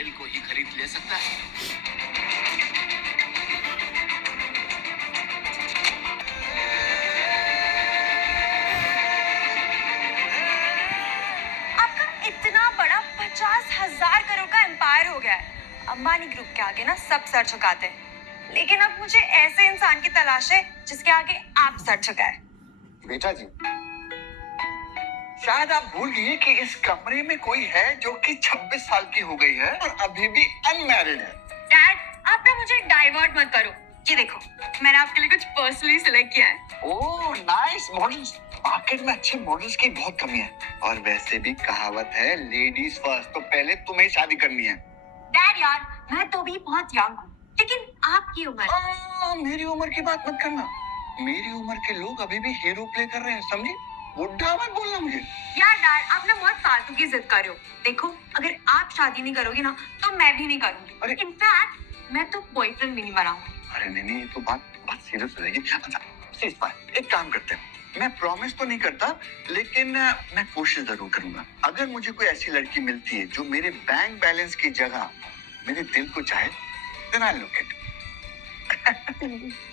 दिल को ही खरीद ले सकता है। आपका इतना बड़ा 50,000 करोड़ का एम्पायर हो गया है। अंबानी ग्रुप के आगे ना सब सर झुकाते हैं, लेकिन अब मुझे ऐसे इंसान की तलाश है जिसके आगे आप सर झुकाए। बेटा जी, शायद आप भूल गई कि इस कमरे में कोई है जो कि 26 साल की हो गई है और अभी भी अनमैरिड है। डैड, आप ना मुझे डाइवर्ट मत करो। ये देखो, मैंने आपके लिए कुछ पर्सनली सिलेक्ट किया है। Oh nice models. मार्केट में अच्छे मॉडल्स की बहुत कमी है और वैसे भी कहावत है लेडीज फर्स्ट, तो पहले तुम्हें शादी करनी है। डैड यार, मैं तो भी बहुत यंग हूँ, लेकिन आपकी उम्र। मेरी उम्र की बात मत करना। मेरी उम्र के लोग अभी भी हीरो प्ले कर रहे हैं, समझी? बुढ़ा मत बोलना मुझे। यार डैड, आप ना बहुत फालतू की जिद कर रहे हो। देखो, अगर आप शादी नहीं करोगे ना तो मैं भी नहीं करूंगी। अरे! इनफैक्ट मैं तो बॉयफ्रेंड भी नहीं बनाऊंगी। अरे नहीं, ये तो बात सीरियस हो जाएगी। अच्छा, सीज फायर। एक काम करते हैं, मैं प्रॉमिस तो नहीं करता, लेकिन मैं कोशिश जरूर करूंगा। अगर मुझे कोई ऐसी लड़की मिलती है जो मेरे बैंक बैलेंस की जगह मेरे दिल को चाहे, then I'll look it.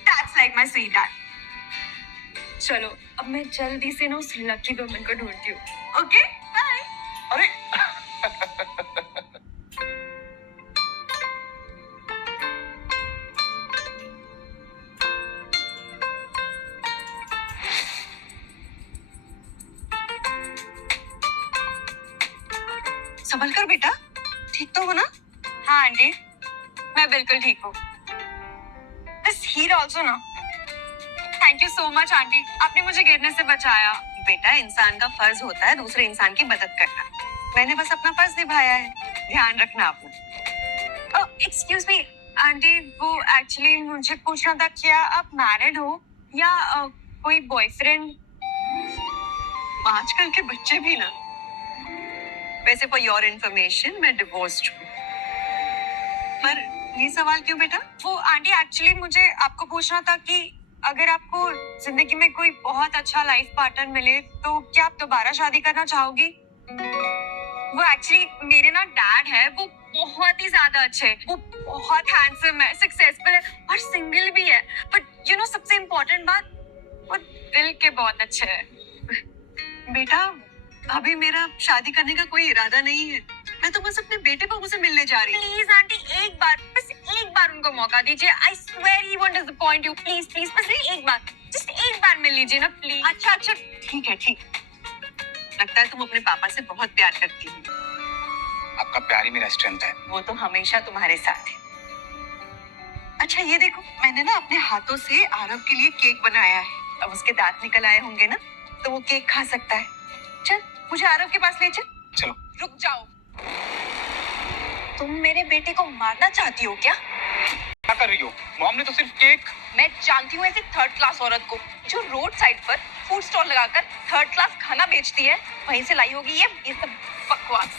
That's like my sweet dad. चलो, अब मैं जल्दी से ना उस लकी वुमन को ढूंढती हूँ। Okay, bye. अरे संभल कर बेटा, ठीक तो हो ना? हाँ आंटी, मैं बिल्कुल ठीक हूँ। This heat also ना। Thank you so much aunty, आपने मुझे गिरने से बचाया। बेटा, इंसान का फर्ज होता है दूसरे इंसान की मदद करना। मैंने बस अपना फर्ज निभाया है, ध्यान रखना अपना। एक्सक्यूज मी आंटी, वो एक्चुअली मुझे पूछना था, क्या आप मैरिड हो या कोई बॉयफ्रेंड? आजकल के बच्चे भी ना। वैसे फॉर योर इन्फॉर्मेशन मैं डिवोर्स्ड हूँ। पर ये सवाल क्यों बेटा? वो आंटी, एक्चुअली मुझे आपको पूछना था कि अगर आपको जिंदगी में कोई बहुत अच्छा लाइफ पार्टनर मिले तो क्या आप दोबारा शादी करना चाहोगी? वो एक्चुअली मेरे ना डैड है, वो बहुत ही ज्यादा अच्छे हैं। वो बहुत हैंडसम है, सक्सेसफुल है और सिंगल भी है। बट यू नो, सबसे इम्पोर्टेंट बात, वो दिल के बहुत अच्छे हैं। बेटा, अभी मेरा शादी करने का कोई इरादा नहीं है। मैं तो बस अपने बेटे बहू से मिलने जा रही हूँ। प्लीज आंटी, एक बार, बस एक बार उनको मौका दीजिए। I swear he won't disappoint you. Please please, बस एक बार, जस्ट एक बार मिल लीजिए ना प्लीज। अच्छा अच्छा, ठीक है, ठीक। लगता है तुम अपने पापा से बहुत प्यार करती हो। आपका प्यार ही मेरा स्ट्रेंथ है। वो तो हमेशा तुम्हारे साथ है। अच्छा ये देखो, मैंने ना अपने हाथों से आरव के लिए केक बनाया है। अब उसके दांत निकल आए होंगे ना, तो वो केक खा सकता है। चल, मुझे आरव के पास ले चल। चलो। रुक जाओ, तुम मेरे बेटे को मारना चाहती हो क्या? क्या कर रही हो? मॉम ने तो सिर्फ केक। मैं जानती हूँ ऐसी थर्ड क्लास औरत को जो रोड साइड पर फूड स्टॉल लगाकर थर्ड क्लास खाना बेचती है। वहीं से लाई होगी ये सब बकवास।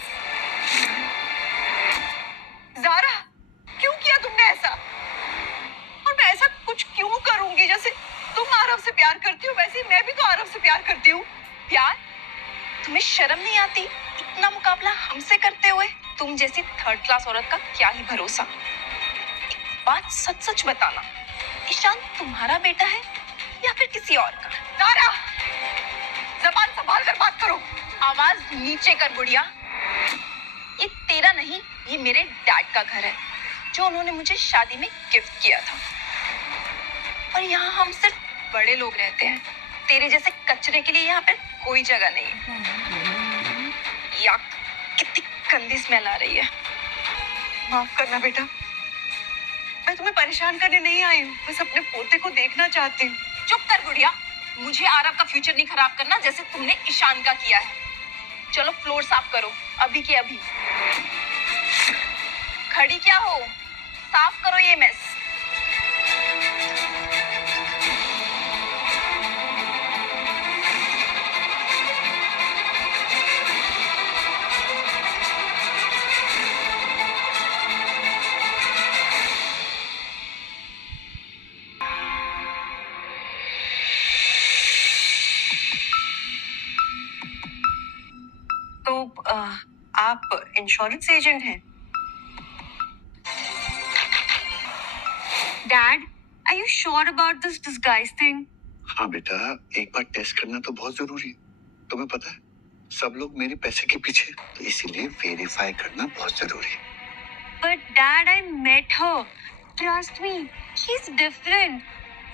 ज़ारा, क्यों किया तुमने ऐसा? और मैं ऐसा कुछ क्यों करूंगी? जैसे तुम आरव से प्यार करती हो, वैसे ही मैं भी तो आरव से प्यार करती हूँ। प्यार? तुम्हें शर्म नहीं आती इतना मुकाबला हमसे करते हुए? तुम जैसी थर्ड क्लास औरत का क्या ही भरोसा। एक बात सच सच बताना, ईशान तुम्हारा बेटा है या फिर किसी और का? ज़ारा, ज़बान संभाल कर बात करो। आवाज नीचे कर बुढ़िया। ये तेरा नहीं, ये मेरे डैड का घर है जो उन्होंने मुझे शादी में गिफ्ट किया था। और यहाँ हम सिर्फ बड़े लोग रहते हैं। तेरे जैसे कचरे के लिए यहाँ पे कोई जगह नहीं है। याक, कितनी गंदी स्मेल आ रही है। माफ करना बेटा, मैं तुम्हें परेशान करने नहीं आई हूँ, बस अपने पोते को देखना चाहती हूँ। चुप कर बुढ़िया, मुझे आरव का फ्यूचर नहीं खराब करना जैसे तुमने ईशान का किया है। चलो फ्लोर साफ करो, अभी के अभी। खड़ी क्या हो, साफ करो ये मेस। तो आप इंश्योरेंस एजेंट हैं? Dad, are you sure about this disguise thing? हाँ बेटा, एक बार टेस्ट करना तो बहुत जरूरी है। तुम्हें पता है, सब लोग मेरे पैसे के पीछे हैं, तो इसीलिए वेरीफाई करना बहुत जरूरी है। But Dad, I met her. Trust me, she's different.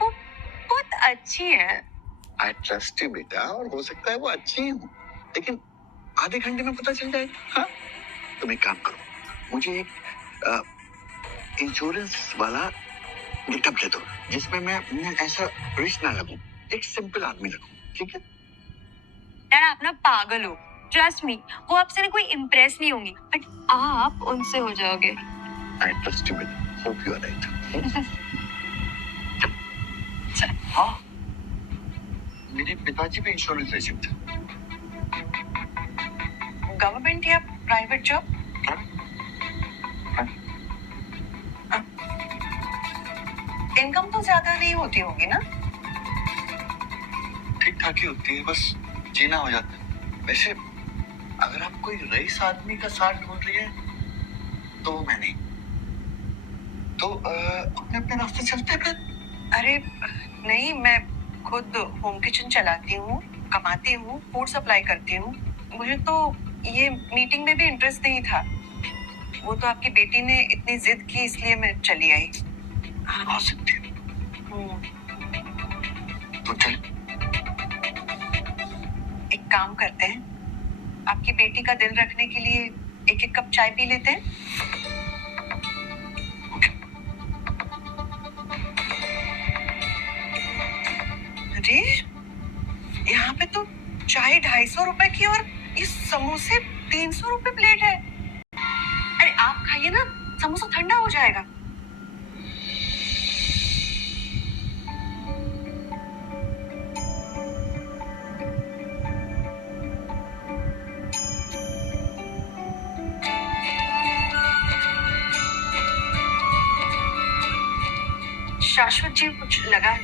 वो बहुत अच्छी है. आई ट्रस्ट यू बेटा, और हो सकता है वो अच्छी ही हो, लेकिन आधे घंटे में पता चल जाएगा। हाँ, तुम एक काम करो, मुझे एक इंश्योरेंस वाला गेटअप दे दो, जिसमें मैं ऐसा रिच ना लगूं, एक सिंपल आदमी लगूं, ठीक है? Dad, आप ना पागल हो. Trust me, वो आपसे ना कोई इम्प्रेस नहीं होंगी, बट आप उनसे हो जाओगे. आई ट्रस्ट यू बेटा, होप यू आर राइट। हाँ, मेरे पिताजी पे इंश्योरेंस एजेंट है। गवर्नमेंट या प्राइवेट जॉब? इनकम तो ज्यादा नहीं होती होगी ना? ठीक ठाक ही होती है, बस जीना हो जाता है। वैसे अगर आप कोई रईस आदमी का साथ ढूंढ रही है तो मैं नहीं, तो अपने अपने रास्ते चलते हैं फिर। अरे नहीं, मैं खुद होम किचन चलाती हूँ, कमाती हूँ, फूड सप्लाई करती हूँ. मुझे तो ये मीटिंग में भी इंटरेस्ट नहीं था. वो तो आपकी बेटी ने इतनी जिद की, इसलिए मैं चली आई. आ सकती है तो चल। एक काम करते हैं, आपकी बेटी का दिल रखने के लिए एक एक कप चाय पी लेते हैं. अरे यहाँ पे तो चाय 250 रुपए की और ये समोसे 300 रुपए प्लेट है. अरे आप खाइए ना, समोसा ठंडा हो जाएगा. शाश्वत जी कुछ लगा है?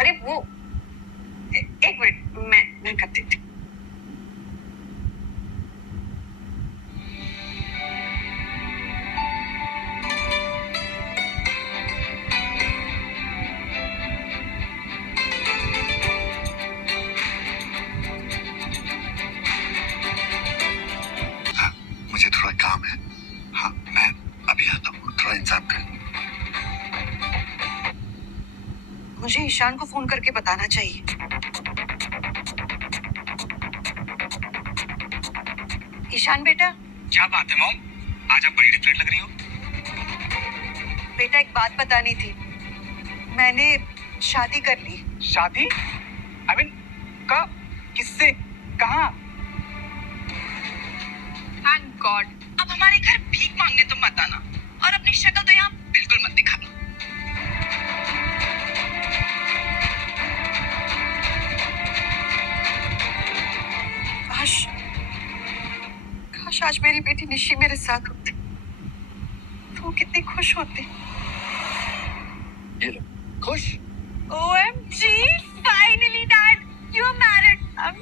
अरे वो एक मिनट, मैं कर देती हूँ. हाँ, मुझे थोड़ा काम है। हाँ, मैं अभी आता हूँ, थोड़ा इंतजाम कर। मुझे ईशान को फोन करके बताना चाहिए. ईशान बेटा. क्या बात है मॉम, आज आप बड़ी डिफरेंट लग रही हो। बेटा एक बात बतानी थी, मैंने शादी कर ली. शादी? आई मीन कब, किससे, कहाँ? Thank God. अब हमारे घर भीख मांगने तो मत आना, और अपनी शक्ल तो यहाँ बिल्कुल मत दिखाना. काश काश आज मेरी बेटी निशी मेरे साथ होती, तो वो कितनी खुश होती. ये लो, खुश। OMG, finally dad, you're married. I'm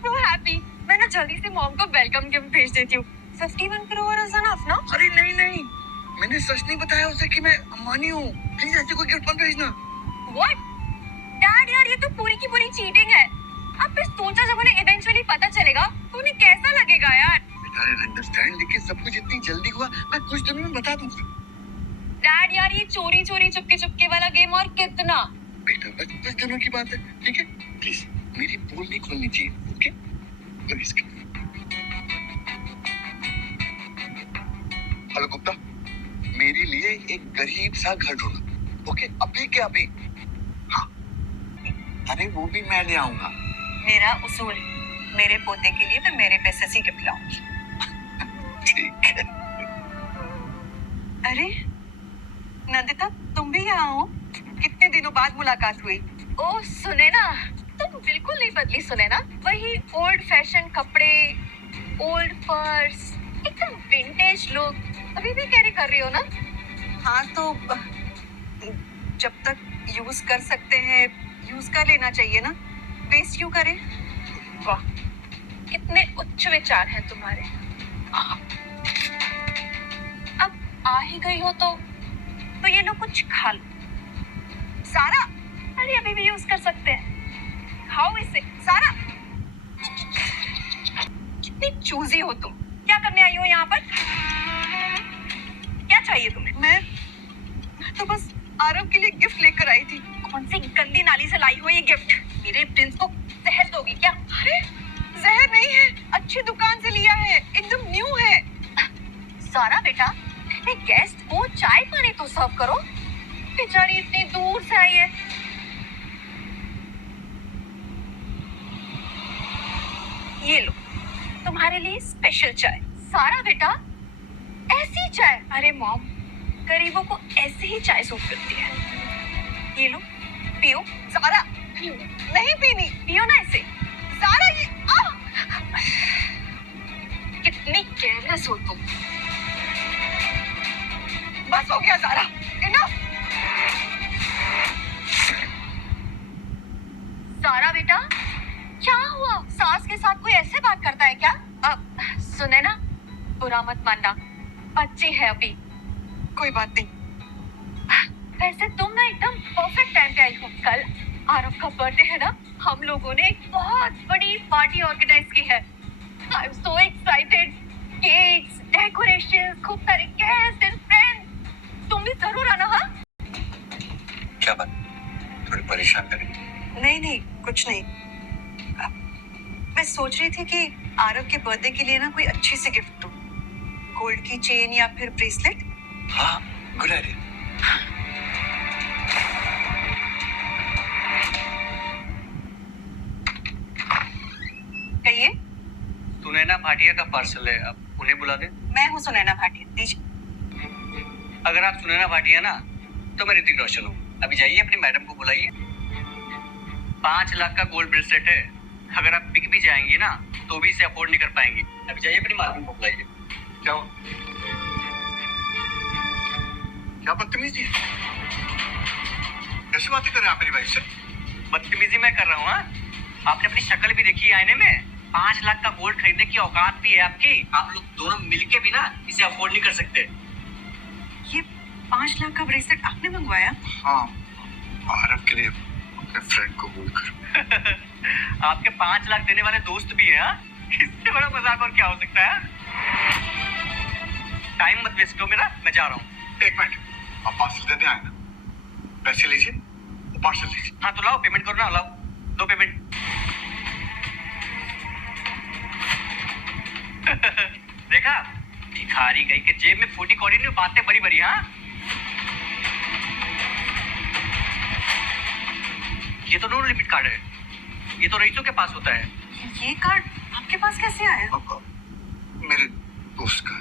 so happy. मैं ना जल्दी से मॉम को वेलकम गिफ्ट भेज देती हूँ. 51 crore is enough, ना? अरे नहीं नहीं, मैंने सच नहीं बताया उसे कि मैं अंबानी हूँ। प्लीज ऐसे कोई गिफ्ट मत भेजना। What? Dad यार, ये तो पूरी की पूरी चीटिंग है. अब फिर सोचा जब उन्हें इवेंचुअली पता चलेगा तो उन्हें कैसा लगेगा यार. बेटा आई अंडरस्टैंड, लेकिन सब कुछ इतनी जल्दी हुआ, मैं कुछ दिनों में बता दूंगा। डैड यार, ये चोरी चोरी चुपके चुपके वाला गेम और कितना. बेटा बस कुछ दिनों की बात है, ठीक है? प्लीज मेरी पोल नहीं खोलनी चाहिए, ओके? प्लीज। हेलो गुप्ता, मेरे लिए एक गरीब सा घर ढूंढो, ओके? अभी के अभी। हाँ, अरे वो भी मैं ले आऊंगा। मेरा उसूल है, मेरे पोते के लिए मैं मेरे पैसे से गिफ्ट लाऊंगी. ठीक है। अरे नंदिता, तुम भी यहाँ हो? कितने दिनों बाद मुलाकात हुई. ओ सुने ना, तुम बिल्कुल नहीं बदली. सुने ना, वही ओल्ड फैशन कपड़े, ओल्ड पर्स, एकदम विंटेज लुक अभी भी कैरी कर रही हो ना? हाँ तो जब तक यूज कर सकते हैं यूज कर लेना चाहिए ना, वेस्ट क्यों करें. वाह, कितने उच्च विचार हैं तुम्हारे. अब आ ही गई हो तो तो ये लो कुछ खा लो। सारा, अरे अभी भी यूज कर सकते हैं, खाओ इसे। सारा, कितनी चूजी हो तुम। क्या करने आई हो यहाँ पर? क्या चाहिए तुम्हें? मैं तो बस आरव के लिए गिफ्ट लेकर आई थी। कौन सी गंदी नाली से लाई हो ये गिफ्ट? मेरे प्रिंस को जहर दोगी क्या? अरे जहर नहीं है, अच्छी दुकान से लिया है, एकदम न्यू है। सारा बेटा, अपने गेस्ट को चाय पानी तो सर्व करो, बेचारी इतनी दूर से आई है। ये लो तुम्हारे लिए स्पेशल चाय। सारा बेटा, ऐसी चाय? अरे मॉम, गरीबों को ऐसे ही चाय सूट करती है। ये लो पियो। सारा, नहीं पीनी। पियो ना इसे। सारा, ये कितनी केयरलेस हो तुम। बस हो गया सारा, इनफ। सारा बेटा, क्या हुआ? सास के साथ कोई ऐसे बात करता है क्या? सुने ना, बुरा मत मानना, बच्चे है अभी। कोई बात नहीं। वैसे तुम ना एकदम परफेक्ट टाइम पे आई हो। कल आरव का बर्थडे है ना, हम लोगों ने एक बहुत बड़ी पार्टी ऑर्गेनाइज की है। I am so excited. Cakes, decoration, खूब सारे गेस्ट एंड फ्रेंड्स। तुम भी जरूर आना। हाँ? क्या बात, थोड़ी परेशान कर रही? नहीं नहीं, कुछ नहीं। मैं सोच रही थी कि आरव के बर्थडे के लिए ना कोई अच्छी सी गिफ्ट दूं। गोल्ड की चेन या फिर ब्रेसलेट। हाँ, गुड आइडिया। कहिए। सुनैना भाटिया का पार्सल है, अब उन्हें बुला दे। मैं हूँ सुनैना भाटिया, दीजिए। अगर आप सुनैना भाटिया ना, तो मैं ऋतिक रोशन हूँ। अभी जाइए अपनी मैडम को बुलाइए। 5 लाख का गोल्ड ब्रेसलेट है, अगर आप बिक भी जाएंगी ना तो भी इसे अफोर्ड नहीं कर पाएंगी। अभी जाइए अपनी मालूम को बुलाइए। क्या हुआ? क्या बदतमीजी है? कैसी बातें कर रहे हैं आप मेरी वाइफ से? बदतमीजी मैं कर रहा हूँ? आपने अपनी शक्ल भी देखी है आईने में? 5 लाख का गोल्ड खरीदने की औकात भी है आपकी? आप लोग दोनों मिलके भी ना इसे अफोर्ड नहीं कर सकते। ये 5 लाख का ब्रेसलेट आपने मंगवाया? हाँ, आरव के लिए अपने फ्रेंड को बोलकर। आपके 5 लाख देने वाले दोस्त भी हैं? इससे बड़ा मजाक और क्या हो सकता है? टाइम मत वेस्ट करो मेरा, मैं जा रहा हूँ। 1 मिनट, आप पार्सल देने आए ना, पैसे लीजिए, पार्सल लीजिए। हाँ तो लाओ, पेमेंट करो ना, लाओ दो पेमेंट। देखा, भिखारी गई के जेब में फूटी कौड़ी नहीं, बातें बड़ी बड़ी। हाँ, ये तो नो लिमिट कार्ड है, ये तो रईसों के पास होता है। ये कार्ड आपके पास कैसे आया? मेरे दोस्त का।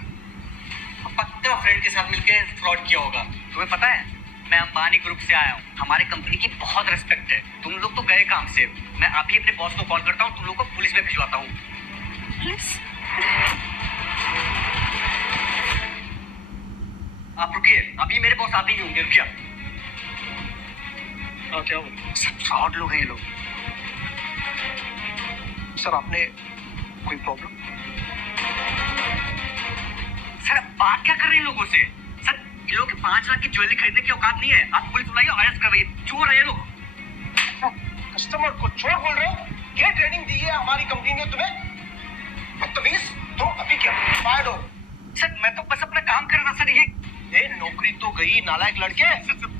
पक्का फ्रेंड के साथ मिलके फ्रॉड किया होगा। तुम्हें पता है, मैं अंबानी ग्रुप से आया हूँ, हमारी कंपनी की बहुत रिस्पेक्ट है। तुम लोग तो गए काम से, मैं अभी अपने बॉस को कॉल करता हूँ, तुम लोग को पुलिस में भिजवाता हूँ। पुलिस? आप रुकिए, अभी मेरे बॉस आते ही होंगे, रुकिए। क्या हुआ? सब फ्रॉड लोग हैं ये लोग। सर आपने कोई प्रॉब्लम? सर बात क्या कर रहे हैं लोगों से? सर ये लोग 5 लाख की ज्वेलरी खरीदने की औकात नहीं है। आप पुलिस बुलाइए, अरेस्ट करवाइए, चोर है ये लोग। कस्टमर को चोर बोल रहे हो? क्या ट्रेनिंग दी है हमारी कंपनी ने तुम्हें? बदतमीज, तुम अभी क्या फायर्ड हो? सर मैं तो बस अपना काम कर रहा था सर। ये नौकरी तो गई नालायक लड़के।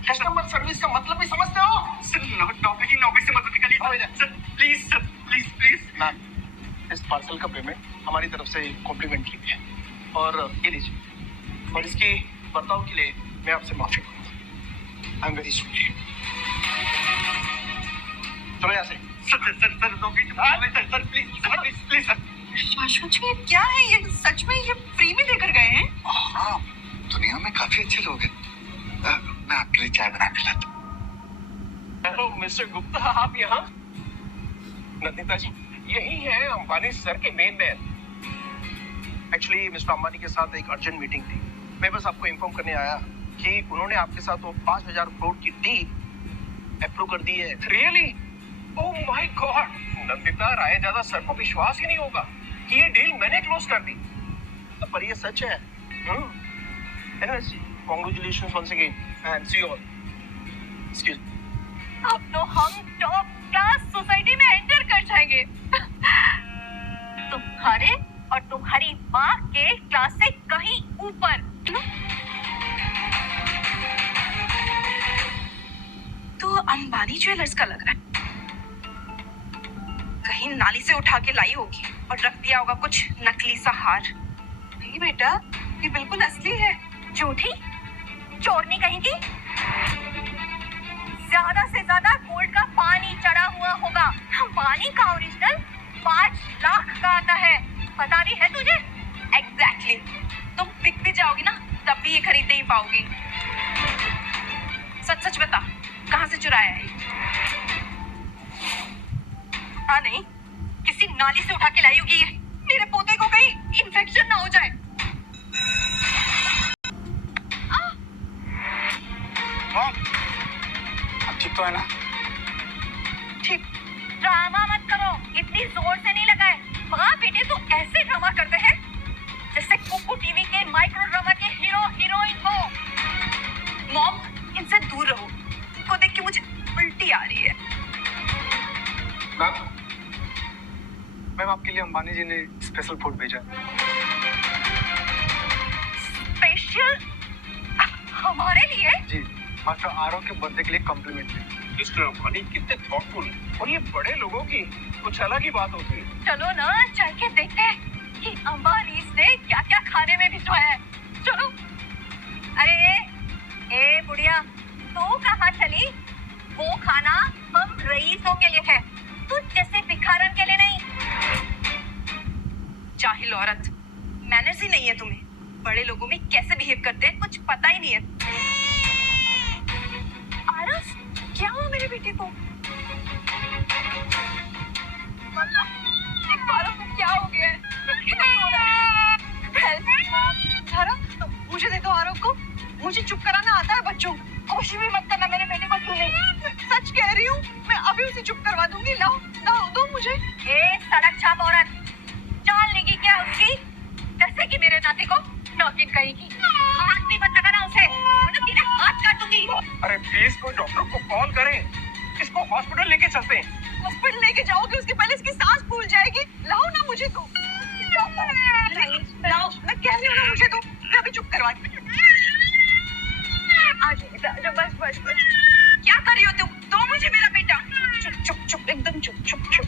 कस्टमर सर्विस का मतलब भी समझते हो? सर नौकरी से मत निकालिए sir, please sir, please please. Ma'am, इस पार्सल का पेमेंट हमारी तरफ से कॉम्प्लीमेंट्री है और ये लीजिए। और इसकी बर्ताव के लिए मैं आपसे माफी मांगता हूँ। I am very sorry. चलो यहाँ से। सर नौकरी सर प्लीज सर। शाश्वत जी, ये क्या है? ये सच में ये फ्री में देकर गए हैं? हाँ, दुनिया में काफी अच्छे लोग हैं। मैं आपके लिए चाय बना के लाता हूँ। हेलो मिस्टर गुप्ता, आप यहाँ? नंदिता जी, यही है अंबानी सर के main man. Actually mister Ambani के साथ एक अर्जेंट मीटिंग थी। मैं बस आपको इन्फॉर्म करने आया कि उन्होंने आपके साथ वो 5,000 करोड़ की डील अप्रूव कर दी है। Really? Oh my God! Nandita, राय ज्यादा सर को विश्वास ही नहीं होगा कि ये डील मैंने क्लोज कर दी। पर ये सच है। Anyways, Congratulations once again and see you all. Excuse me. अब तो हम टॉप क्लास सोसाइटी में एंटर कर जाएंगे। तुम्हारे और तुम्हारी माँ के क्लास से कहीं ऊपर। तो अंबानी ज्वेलर्स का लग रहा है, कहीं नाली से उठा के लाई होगी और रख दिया होगा कुछ नकली सा हार। नहीं बेटा, ये बिल्कुल असली है। झूठी चोरनी कहीं की। ज्यादा से ज्यादा गोल्ड का पानी चढ़ा हुआ होगा। पानी का ओरिजिनल 5 लाख का आता है, पता भी है तुझे? एग्जैक्टली। तुम बिक भी जाओगी ना तब भी ये खरीद नहीं पाओगी। सच सच बता, कहाँ से चुराया है? हाँ नहीं, किसी नाली से उठा के लाई होगी ये। मेरे पोते को कहीं इन्फेक्शन ना हो जाए। अब ठीक तो है ना? ठीक। ड्रामा मत करो, इतनी जोर से नहीं लगाए। माँ बेटे तो ऐसे ड्रामा करते हैं जैसे कुकू टीवी के माइक्रो ड्रामा के हीरो हीरोइन हो। मॉम, इनसे दूर रहो, इनको देख के मुझे उल्टी आ रही है। मैम आपके लिए अंबानी जी ने स्पेशल फूड भेजा। स्पेशल हमारे लिए? जी, मास्टर आरव के बर्थडे के लिए कॉम्प्लीमेंट्री। मिस्टर अंबानी कितने थॉटफुल, और ये बड़े लोगों की कुछ अलग ही बात होती है। चलो ना, चल के देखते हैं कि अंबानी ने क्या क्या खाने में भिजवाया है। चलो। अरे ए बुढ़िया, तू कहाँ चली? वो खाना हम रईसों के लिए है, तू जैसे भिखारन के लिए नहीं। जाहिल औरत, मैनर्स ही नहीं है तुम्हें। बड़े लोगों में कैसे बिहेव करते हैं कुछ पता ही नहीं है। आरव, क्या हुआ मेरे बेटे को? देखो आरव को क्या हो गया है? नहीं हो रहा है। धारा, मुझे दे दो आरव को। मुझे चुप कराना आता है बच्चों। कोशिश भी मत करना मेरे बेटे को छूने। सच कह रही हूँ, मैं अभी उसे चुप करवा दूंगी। लाओ लाओ दो मुझे। ए सड़क छाप औरत, चाल लेगी क्या उसकी? जैसे कि मेरे नाती को नौकिन कहेगी। हाथ भी मत लगाना उसे, वरना तेरे हाथ काटूंगी। अरे प्लीज कोई डॉक्टर को कॉल करें, इसको हॉस्पिटल लेके चलते हैं। हॉस्पिटल लेके जाओगे, उसके पहले इसकी सांस फूल जाएगी। लाओ ना मुझे तो। लाओ, मैं कह रही हूँ ना मुझे तो। मैं अभी चुप करवा दूँ। आज बस बस बस। क्या कर रही हो तुम? दो मुझे मेरा बेटा। चुप चुप चुप, एकदम चुप चुप चुप।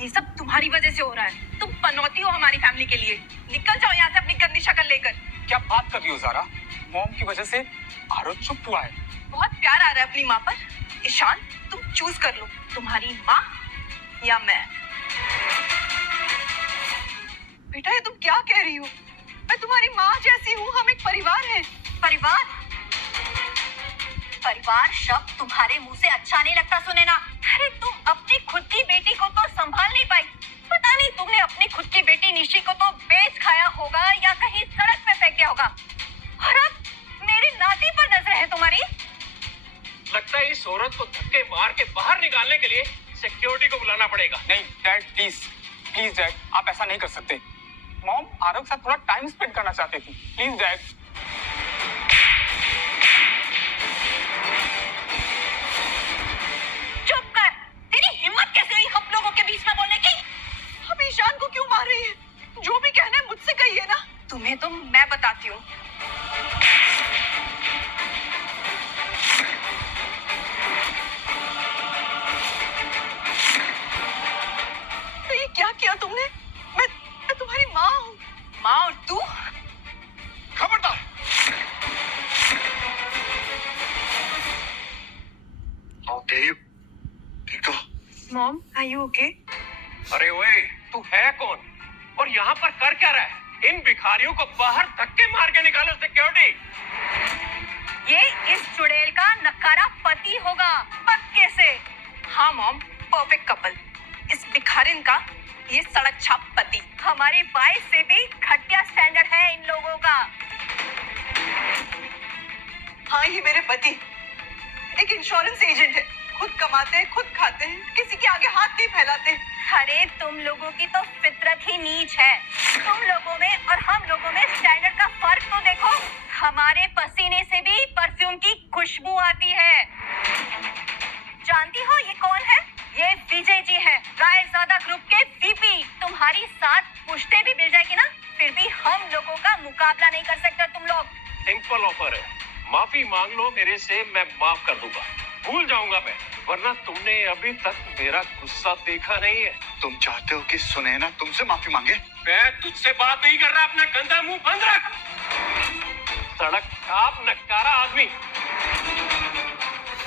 ये सब तुम्हारी वजह से हो रहा है। तुम पनौती हो हमारी फैमिली के लिए। निकल जाओ यहाँ से अपनी गंदी शक्ल लेकर। क्या बात कर रही हो ज़ारा? मॉम की वजह से आरव चुप हुआ है। बहुत प्यार आ रहा है अपनी माँ पर। ईशान, तुम चूज कर लो, तुम्हारी माँ या मैं। बेटा, ये तुम क्या कह रही हो? मैं तुम्हारी माँ जैसी हूँ। हम एक परिवार हैं। परिवार? परिवार शब्द तुम्हारे मुंह से अच्छा नहीं लगता सुने ना। अरे तुम अपनी खुद की बेटी को तो संभाल नहीं पाई। पता नहीं तुमने अपनी खुद की बेटी निशी को तो बेच खाया होगा या कहीं सड़क पे फेंक दिया होगा। और अब मेरे नाती पर नजर है तुम्हारी। लगता है इस औरत को धक्के मार के बाहर निकालने के लिए सिक्योरिटी को बुलाना पड़ेगा। नहीं डैड, प्लीज प्लीज डैड, आप ऐसा नहीं कर सकते। मॉम आरव के साथ थोड़ा टाइम स्पेंड करना चाहती थी। Please dad. चुप कर। तेरी हिम्मत कैसे हुई हम लोगों के बीच में बोलने की? हम ईशान को क्यों मार रही है? जो भी कहना है मुझसे कहिए ना। तुम्हें तो मैं बताती हूँ। तो ये क्या किया तुमने? मैं तुम्हारी माँ हूँ। माँ और तू? खबरदार! ठीक तो? Mom, are you okay? अरे ओए, तू है कौन और यहाँ पर कर क्या रहा है? इन भिखारियों को बाहर धक्के मार के निकालो सिक्योरिटी। ये इस चुड़ैल का नकारा पति होगा, पक्के से। हाँ मॉम, परफेक्ट कपल। इस भिखारिन का ये सड़क छाप पति। हमारे 22 से भी घटिया स्टैंडर्ड है इन लोगों का। हाँ, ये मेरे पति एक इंश्योरेंस एजेंट है खुद कमाते हैं, खुद खाते हैं, किसी के आगे हाथ नहीं फैलाते। अरे तुम लोगों की तो फितरत ही नीच है। तुम लोगों में और हम लोगों में स्टैंडर्ड का फर्क तो देखो। हमारे पसीने से भी परफ्यूम की खुशबू आती है। जानती हो ये कौन है? ये विजय जी है, रायजादा ग्रुप के वीपी। तुम्हारी साथ पुश्ते भी मिल जाएगी ना, फिर भी हम लोगों का मुकाबला नहीं कर सकते तुम लोग। सिंपल ऑफर है, माफी मांग लो मेरे से, मैं माफ कर दूंगा, भूल जाऊंगा मैं, वरना तुमने अभी तक मेरा गुस्सा देखा नहीं है। तुम चाहते हो कि सुनैना तुमसे माफी मांगे? मैं तुझसे बात नहीं कर रहा, अपना गंदा मुंह बंद रख। सड़क छाप नकारा आदमी।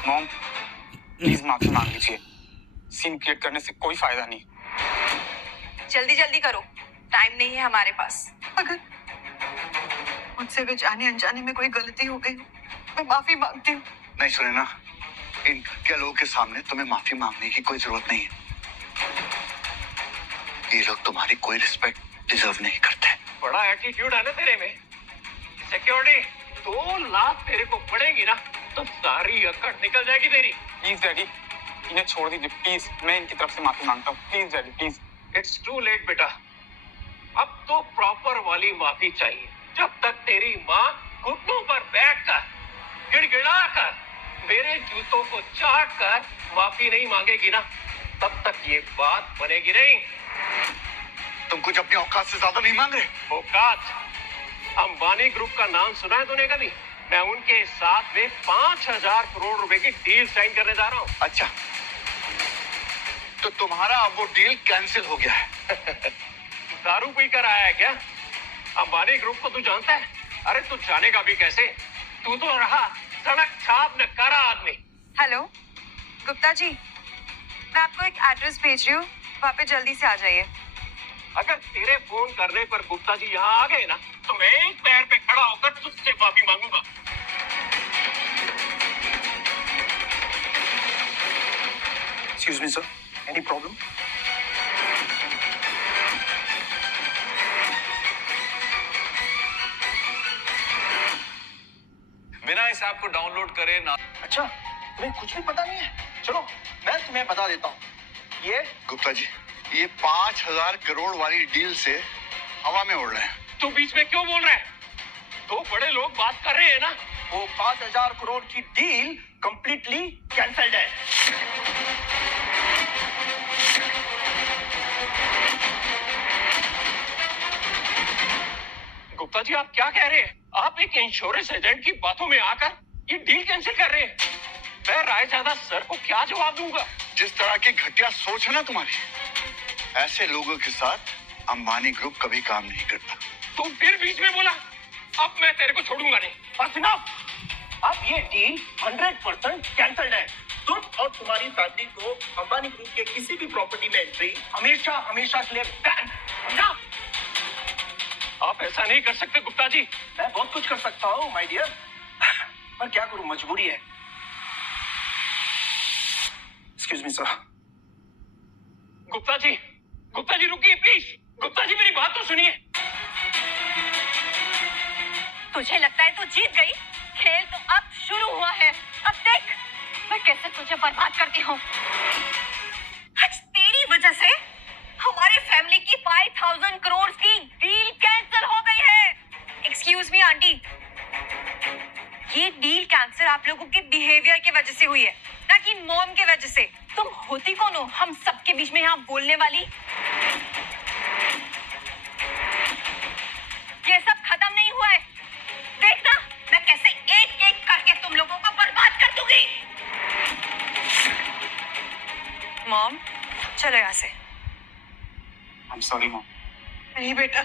मॉम प्लीज माफी मांग लीजिए, सीन क्रिएट करने से कोई फायदा नहीं। जल्दी जल्दी करो, टाइम नहीं है हमारे पास। अगर मुझसे भी जाने अनजाने में कोई गलती हो गई, मैं माफी मांगती हूँ। नहीं सुनैना, इन घटिया लोगों के सामने तुम्हें माफी मांगने की कोई जरूरत नहीं है। ये लोग तुम्हारी कोई रिस्पेक्ट डिजर्व नहीं करते। बड़ा एटीट्यूड है ना तेरे में। सिक्योरिटी 2 लाख तेरे को पड़ेगी ना तो सारी अकड़ निकल जाएगी तेरी। प्लीज डैडी, इन्हें छोड़ दीजिए प्लीज, मैं इनकी तरफ से माफी मांगता हूँ। Please daddy please. It's too late बेटा, अब तो प्रॉपर वाली माफी चाहिए। जब तक तेरी माँ घुटनों पर बैठकर गिड़गिड़ा कर मेरे जूतों को चाट कर माफी नहीं मांगेगी ना, तब तक ये बात बनेगी नहीं। तुम कुछ अपनी औकात से ज्यादा नहीं मांग रहे? औकात? अंबानी ग्रुप का नाम सुना है तूने कभी? मैं उनके साथ में 5,000 करोड़ रुपए की डील साइन करने जा रहा हूँ। अच्छा, तो तुम्हारा अब वो डील कैंसिल हो गया है? दारू पीकर आया है क्या? अंबानी ग्रुप को तू जानता है? अरे तू जानेगा भी कैसे, तू तो रहा सड़क छाप नकारा आदमी। हेलो गुप्ता जी, मैं आपको एक एड्रेस भेज रही हूँ, वहाँ पे जल्दी से आ जाइए। अगर तेरे फोन करने पर गुप्ता जी यहाँ आ गए ना तो मैं एक पैर पे खड़ा होकर तुझसे माफी मांगूंगा। Excuse me, sir. Any problem? बिना इस ऐप को डाउनलोड करे ना। अच्छा, तुम्हें कुछ भी पता नहीं है? चलो, मैं तुम्हें बता देता हूँ। ये गुप्ता जी, ये 5,000 करोड़ वाली डील से हवा में उड़ रहे हैं। तू बीच में क्यों बोल रहा है? 2 बड़े लोग बात कर रहे हैं ना। वो 5,000 करोड़ की डील कंप्लीटली कैंसल्ड है। गुप्ता जी आप क्या कह रहे हैं? आप एक इंश्योरेंस एजेंट की बातों में आकर ये डील कैंसिल कर रहे हैं। मैं रायजादा सर को क्या जवाब दूंगा? जिस तरह की घटिया सोच है ना तुम्हारी, ऐसे लोगों के साथ अंबानी ग्रुप कभी काम नहीं करता। तुम फिर बीच में बोला, अब मैं तेरे को छोड़ूंगा नहीं। बस इनफ। अब ये डील 100% कैंसल्ड है। तुम और तुम्हारी फैमिली को अंबानी ग्रुप के किसी भी प्रॉपर्टी में एंट्री हमेशा हमेशा के लिए बैन। समझा? आप ऐसा नहीं कर सकते गुप्ता जी। मैं बहुत कुछ कर सकता हूँ माय डियर, पर क्या करूँ, मजबूरी है। Excuse me sir. Gupta ji रुकिए प्लीज। गुप्ता जी मेरी बात तो सुनिए। तुझे लगता है तू जीत गई? खेल तो अब शुरू हुआ है। अब देख मैं कैसे तुझे बर्बाद करती हूँ। आज तेरी वजह से हमारे फैमिली की 5,000 करोड़ की डील कैंसिल हो गई है। एक्सक्यूज मी आंटी, ये डील कैंसिल आप लोगों के बिहेवियर की वजह से हुई है, ना कि मॉम की वजह से। तुम होती कौन हो हम सबके बीच में यहाँ बोलने वाली? ये सब खत्म नहीं हुआ है। देखना मैं कैसे एक एक करके तुम लोगों को बर्बाद कर दूंगी। मॉम चलो यहाँ से। I'm sorry mom. नहीं बेटा,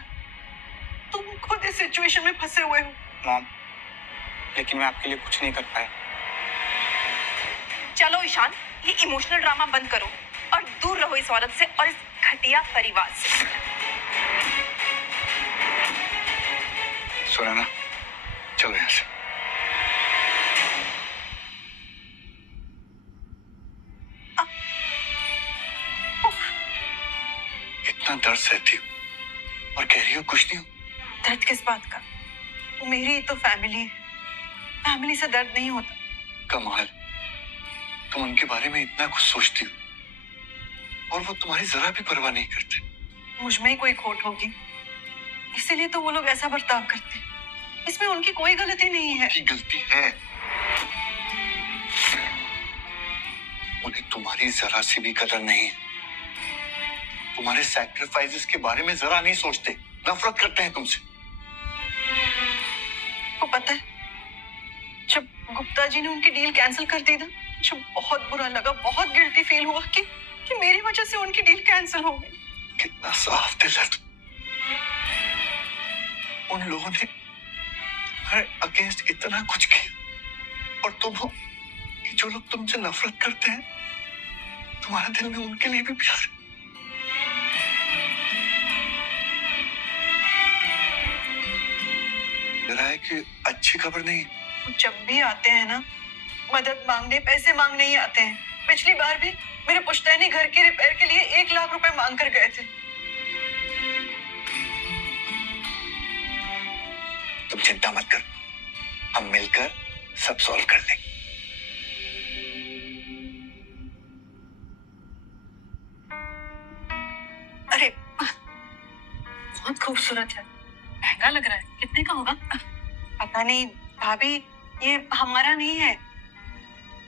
तुम खुद इस सिचुएशन में फंसे हुए हो। मॉम, लेकिन मैं आपके लिए कुछ नहीं कर पाया। चलो ईशान, ये इमोशनल ड्रामा बंद करो और दूर रहो इस औरत से और इस घटिया परिवार से। सुनैना, चलो यहाँ से। इतना दर्द सहती हो और कह रही हो कुछ नहीं हो। दर्द किस बात का? वो मेरी ही तो फैमिली है। फैमिली से दर्द नहीं होता। कमाल, तुम उनके बारे में इतना कुछ सोचती हो और वो तुम्हारी जरा भी परवाह नहीं करते। मुझ में ही कोई खोट होगी, इसीलिए तो वो लोग ऐसा बर्ताव करते। इसमें उनकी कोई गलती नहीं है। की गलती है। उन्हें तुम्हारी जरा सी भी कदर नहीं है। तुम्हारे सैक्रिफाइसेस के बारे में जरा नहीं सोचते, नफरत करते हैं तुमसे। को पता है, जब गुप्ता जी ने उनकी डील कैंसिल कर दी ना, मुझे बहुत बुरा लगा, बहुत गिल्टी फील हुआ कि मेरी वजह से उनकी डील कैंसिल हो गई। कितना साफ दिल है तुम। उन लोगों ने अगेंस्ट इतना कुछ किया और तुम हो कि जो लोग तुमसे नफरत करते हैं, तुम्हारे दिल में उनके लिए भी प्यार है। लग रहा है कि अच्छी खबर नहीं। जब भी आते हैं ना, मदद मांगने, पैसे मांगने ही आते हैं। पिछली बार भी मेरे पुश्तैनी घर के रिपेयर के लिए 1 लाख रुपए मांग कर गए थे। तुम चिंता मत कर, हम मिलकर सब सॉल्व कर लेंगे। अरे बहुत खूबसूरत है, महंगा लग रहा है, कितने का होगा? पता नहीं भाभी, ये हमारा नहीं है,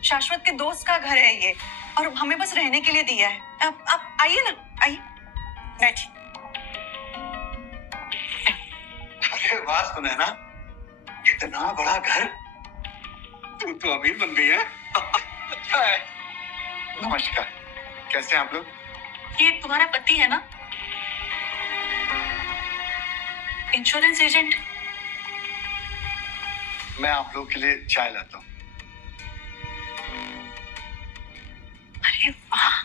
शाश्वत के दोस्त का घर है ये, और हमें बस रहने के लिए दिया है। आप आइए ना, आइए, बैठिए। अरे वाह सुनैना, कितना बड़ा घर। तू तो अमीर बन गई है। अच्छा है। नमस्कार, कैसे हैं आप लोग? ये तुम्हारा पति है ना, इंश्योरेंस एजेंट? मैं आप लोग के लिए चाय लाता हूँ। अरे वाह,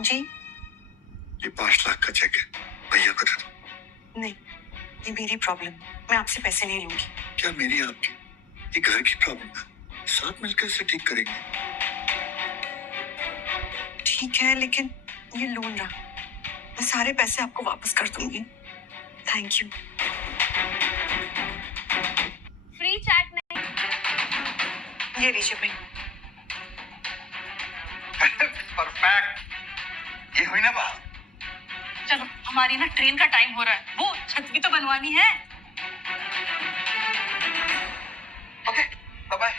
जी ये 5 लाख का चेक है, भैया को दे दो। नहीं, ये मेरी प्रॉब्लम, मैं आपसे पैसे नहीं लूंगी। क्या मेरी आपकी? ये घर की प्रॉब्लम है, साथ मिलकर इसे ठीक करेंगे। ठीक है, लेकिन ये लोन रहा, मैं सारे पैसे आपको वापस कर दूंगी। Thank you. फ्री चैट नहीं। ये लीजिए भाई। परफेक्ट, ये हुई ना बात। चलो, हमारी ना ट्रेन का टाइम हो रहा है, वो छत भी तो बनवानी है। Okay, bye bye.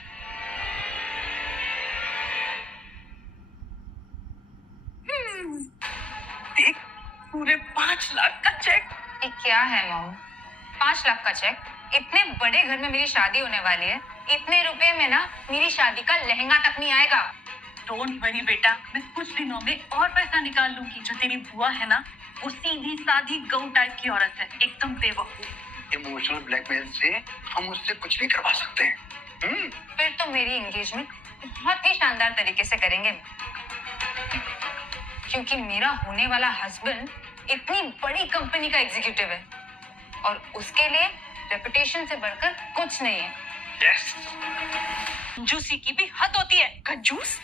देख, पूरे 5 लाख का चेक। ये क्या है मॉम? 5 लाख का चेक? इतने बड़े घर में मेरी शादी होने वाली है, इतने रुपए में ना मेरी शादी का लहंगा तक नहीं आएगा। डोंट वरी बेटा, मैं कुछ दिनों में और पैसा निकाल लूंगी। जो तेरी बुआ है ना, वो सीधी साधी गऊ टाइप की औरत है, एकदम बेवकूफ। इमोशनल ब्लैकमेल से हम उससे कुछ भी करवा सकते हैं। फिर तो मेरी एंगेजमेंट बहुत ही शानदार तरीके से करेंगे, क्योंकि मेरा होने वाला हस्बैंड इतनी बड़ी कंपनी का एग्जीक्यूटिव है और उसके लिए रेपुटेशन से बढ़कर कुछ नहीं है। यस। कंजूसी की भी हद होती है। कंजूस?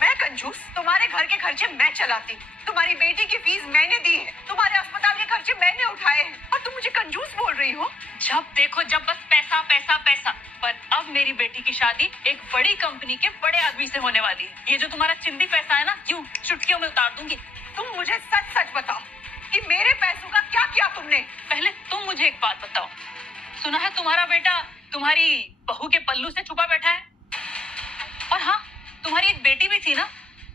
मैं कंजूस? तुम्हारे घर के खर्चे मैं चलाती, तुम्हारी बेटी की फीस मैंने दी है, तुम्हारे अस्पताल के खर्चे मैंने उठाए हैं, और तुम मुझे कंजूस बोल रही हो? जब देखो जब बस पैसा पैसा पैसा। पर अब मेरी बेटी की शादी एक बड़ी कंपनी के बड़े आदमी से होने वाली है। ये जो तुम्हारा चिंदी पैसा है ना, यूं चुटकियों में उतार दूंगी। तुम मुझे सच सच बताओ कि मेरे पैसों का क्या किया तुमने? पहले तुम मुझे एक बात बताओ, सुना है तुम्हारा बेटा तुम्हारी बहू के पल्लू से छुपा बैठा है? और हाँ, तुम्हारी एक बेटी भी थी ना,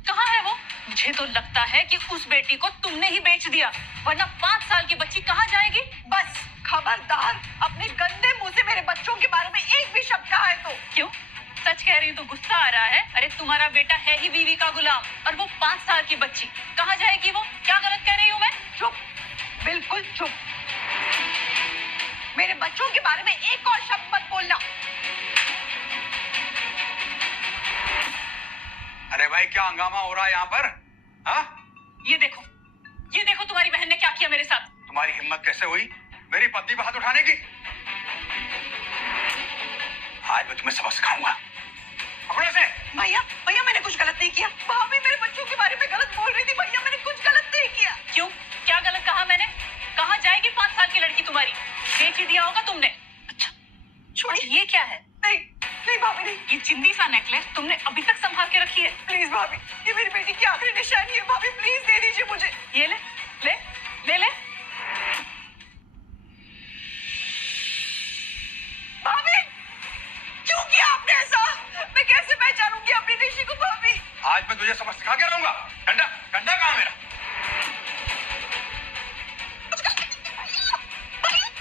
कहाँ है वो? मुझे तो लगता है कि उस बेटी को तुमने ही बेच दिया, वरना 5 साल की बच्ची कहाँ जाएगी? बस खबरदार, अपने गंदे मुंह से मेरे बच्चों के बारे में एक भी शब्द कहा है तो। क्यों? सच कह रही हूँ तो गुस्सा आ रहा है? अरे तुम्हारा बेटा है ही बीवी का गुलाम, और वो 5 साल की बच्ची कहाँ जाएगी? वो क्या गलत कह रही हूँ मैं? चुप, बिल्कुल चुप। मेरे बच्चों के बारे में एक और शब्द मत बोलना। अरे भाई, क्या हंगामा हो रहा है यहाँ पर? हाँ? ये देखो तुम्हारी बहन ने क्या किया मेरे साथ। तुम्हारी हिम्मत कैसे हुई मेरी पत्नी पर हाथ उठाने की? आज मैं तुम्हें सबक सिखाऊंगा। पकड़ो इसे। भैया, भैया मैंने कुछ गलत नहीं किया। भाभी मेरे बच्चों के बारे में गलत बोल रही थी। भैया मैंने कुछ गलत नहीं किया। क्यों? क्या गलत कहा मैंने? कहाँ जाएगी 5 साल की लड़की तुम्हारी? बेच ही दिया होगा तुमने। अच्छा, छोड़िए। ये क्या है? नहीं नहीं भाभी नहीं, ये चिंदी सा नेकलेस तुमने अभी तक संभाल के रखी है? प्लीज भाभी, ये मेरी बेटी की आखिरी निशानी है। भाभी प्लीज दे दीजिए मुझे। ये ले ले ले ले। भाभी क्यों किया आपने ऐसा? मैं कैसे पहचानूंगी अपनी ऋषि को भाभी? आज मैं तुझे सबक सिखा के रहूंगा। डंडा डंडा कहाँ मेरा?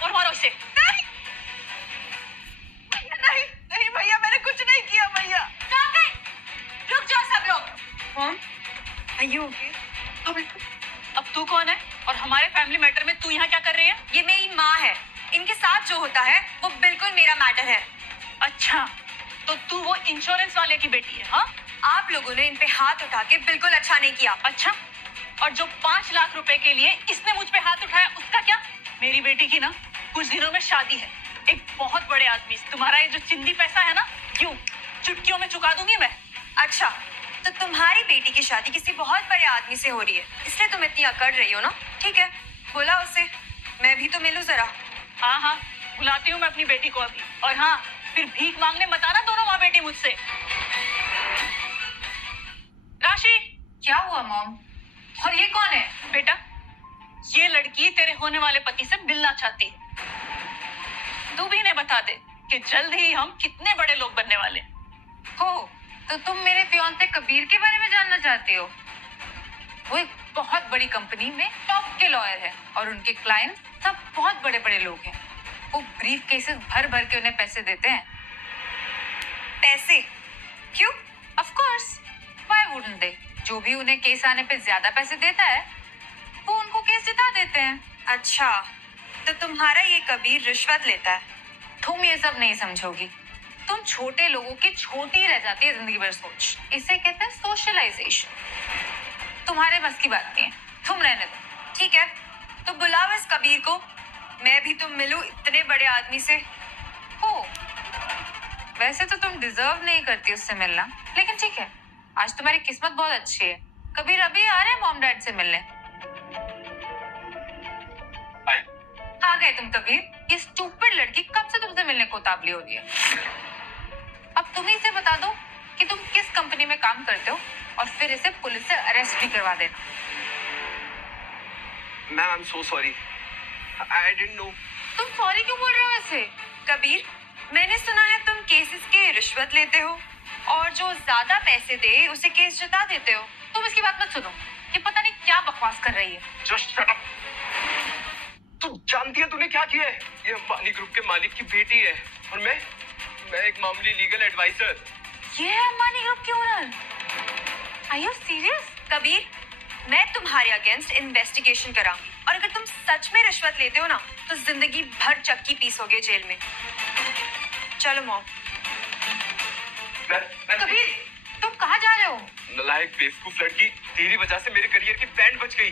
और मारो इसे। नहीं नहीं नहीं भैया, मैंने कुछ नहीं किया भैया। रुक जाओ सब लोग। कौन? आयु भाभी, अब तू कौन है और हमारे फैमिली मैटर में तू यहाँ क्या कर रही है? ये मेरी माँ है। इनके साथ जो होता है वो बिल्कुल मेरा मैटर है। अच्छा, तो तू वो इंश्योरेंस वाले की बेटी है? हाँ, आप लोगों ने इन पे हाथ उठा के बिल्कुल अच्छा नहीं किया। अच्छा, और जो 5 लाख रुपए के लिए इसने मुझ पे हाथ उठाया उसका क्या? मेरी बेटी की ना कुछ दिनों में शादी है एक बहुत बड़े आदमी से। तुम्हारा ये जो चिंदी पैसा है ना, यूं चुटकियों में चुका दूंगी मैं। अच्छा, तो तुम्हारी बेटी की शादी किसी बहुत बड़े आदमी से हो रही है, इसलिए तुम इतनी अकड़ रही हो ना? ठीक है, बोला उसे, मैं भी तो मिलूं जरा। हाँ हाँ, बुलाती हूँ मैं अपनी बेटी को अभी। और हाँ, फिर भीख मांगने मत आना दोनों माँ बेटी मुझसे। राशि, क्या हुआ मॉम? और ये कौन है? बेटा, ये लड़की तेरे होने वाले पति से मिलना चाहती है। तू भी इन्हें बता दे कि जल्द ही हम कितने बड़े लोग बनने वाले हैं। हो, तो तुम मेरे फियांसे कबीर के बारे में जानना चाहते हो? वो एक बहुत बड़ी कंपनी में टॉप के लॉयर है और उनके क्लाइंट सब बहुत बड़े बड़े लोग हैं। वो ब्रीफ केसेस भर भर के उन्हें पैसे देते हैं। पैसे? क्यों? ऑफ कोर्स, व्हाई वुडंट दे? जो भी उन्हें केस आने पे ज्यादा पैसे देता है वो उनको केस जिता देते हैं। अच्छा, तो तुम्हारा ये कबीर रिश्वत लेता है? तुम ये सब नहीं समझोगी। तुम छोटे लोगों की छोटी रह जाती है जिंदगी भर सोच। इसे कहते हैं सोशलाइजेशन। तुम्हारे बस की बात नहीं है, तुम रहने दो। ठीक है, तो बुलाओ इस कबीर को, मैं भी तुम मिलूं इतने बड़े आदमी से। हो, वैसे तो तुम डिजर्व नहीं करती उससे मिलना, लेकिन ठीक है, आज तुम्हारी किस्मत बहुत अच्छी है। कबीर अभी आ रहे हैं मॉम डैड से मिलने। आ गए तुम कबीर। ये स्टूपिड लड़की कब से तुमसे मिलने को उतावली हो रही है। अब तुम ही से बता दो कि तुम किस कंपनी में काम करते हो और फिर इसे पुलिस से अरेस्ट भी करवा देना। Ma'am I am so sorry, I didn't know. तुम सॉरी क्यों बोल रहे हो ऐसे? कबीर, मैंने सुना है तुम केसेस के रिश्वत लेते हो और जो ज्यादा पैसे दे उसे केस जिता देते हो। तुम इसकी बात मत सुनो, ये पता नहीं क्या बकवास कर रही है। Just shut up. तू जानती है तूने क्या किया है? ये अंबानी ग्रुप के मालिक की बेटी है और मैं एक मामूली लीगल एडवाइजर। ये है अंबानी ग्रुप की owner? Are you serious? Kabir, मैं तुम्हारे अगेंस्ट इन्वेस्टिगेशन कराऊंगी और अगर तुम सच में रिश्वत लेते हो ना तो जिंदगी भर चक्की पीसोगे जेल में। चलो मॉम। कबीर, तुम कहाँ जा रहे हो? नालायक बेवकूफ लड़की, तेरी वजह से मेरे करियर की बैंड बच गई।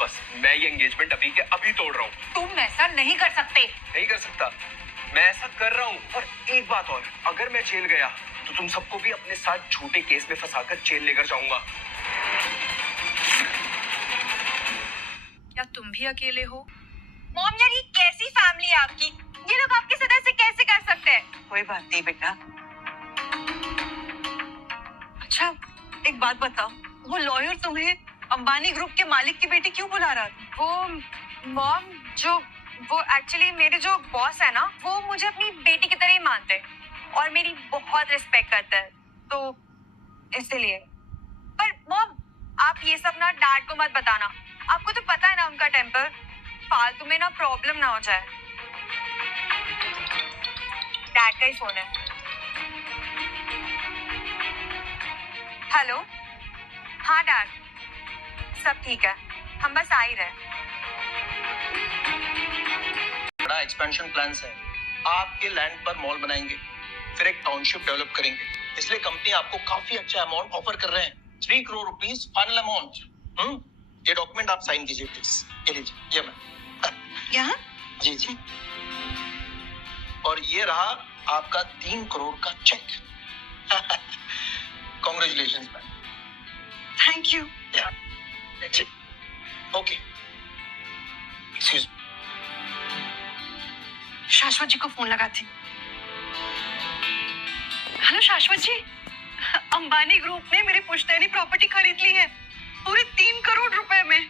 बस मैं ये एंगेजमेंट अभी के अभी तोड़ रहा हूँ। तुम ऐसा नहीं कर सकते। नहीं कर सकता, मैं ऐसा कर रहा हूँ। और एक बात और, अगर मैं जेल गया तो तुम सबको भी अपने साथ झूठे केस में फंसाकर जेल लेकर जाऊंगा। क्या तुम भी अकेले हो? मॉम यार, ये कैसी फैमिली है आपकी? ये लोग आपके साथ ऐसे कैसे कर सकते हैं? कोई बात नहीं बेटा। अच्छा, एक बात बताओ, वो लॉयर तुम्हें अंबानी ग्रुप के मालिक की बेटी क्यों बुला रहा है? वो मॉम, जो वो एक्चुअली मेरे जो बॉस है ना, वो मुझे अपनी बेटी की तरह ही मानते हैं और मेरी बहुत रिस्पेक्ट करते हैं, तो इसलिए। पर मॉम, आप ये सब ना डैड को मत बताना। आपको तो पता है ना उनका टेम्पर, फालतू में ना प्रॉब्लम ना हो जाए। डैड का ही फोन है। हेलो, हाँ डैड, सब ठीक है, हम बस आ ही रहे। बड़ा एक्सपेंशन प्लान्स है। आपके लैंड पर मॉल बनाएंगे, फिर एक टाउनशिप डेवलप करेंगे, इसलिए कंपनी आपको काफी अच्छा अमाउंट ऑफर कर रहे हैं। 3 करोड़ रुपीस फाइनल अमाउंट। ये डॉक्यूमेंट आप साइन कीजिए प्लीज। ये लीजिए, ये मैं। यहाँ? जी जी। और ये रहा आपका 3 करोड़ का cheque. Congratulations ma'am. Thank you. Okay, excuse me. Shashwat ji को फोन लगाती। हेलो शाश्वत जी, अंबानी ग्रुप ने मेरी पुश्तैनी प्रॉपर्टी खरीद ली है पूरे 3 करोड़ रुपए में।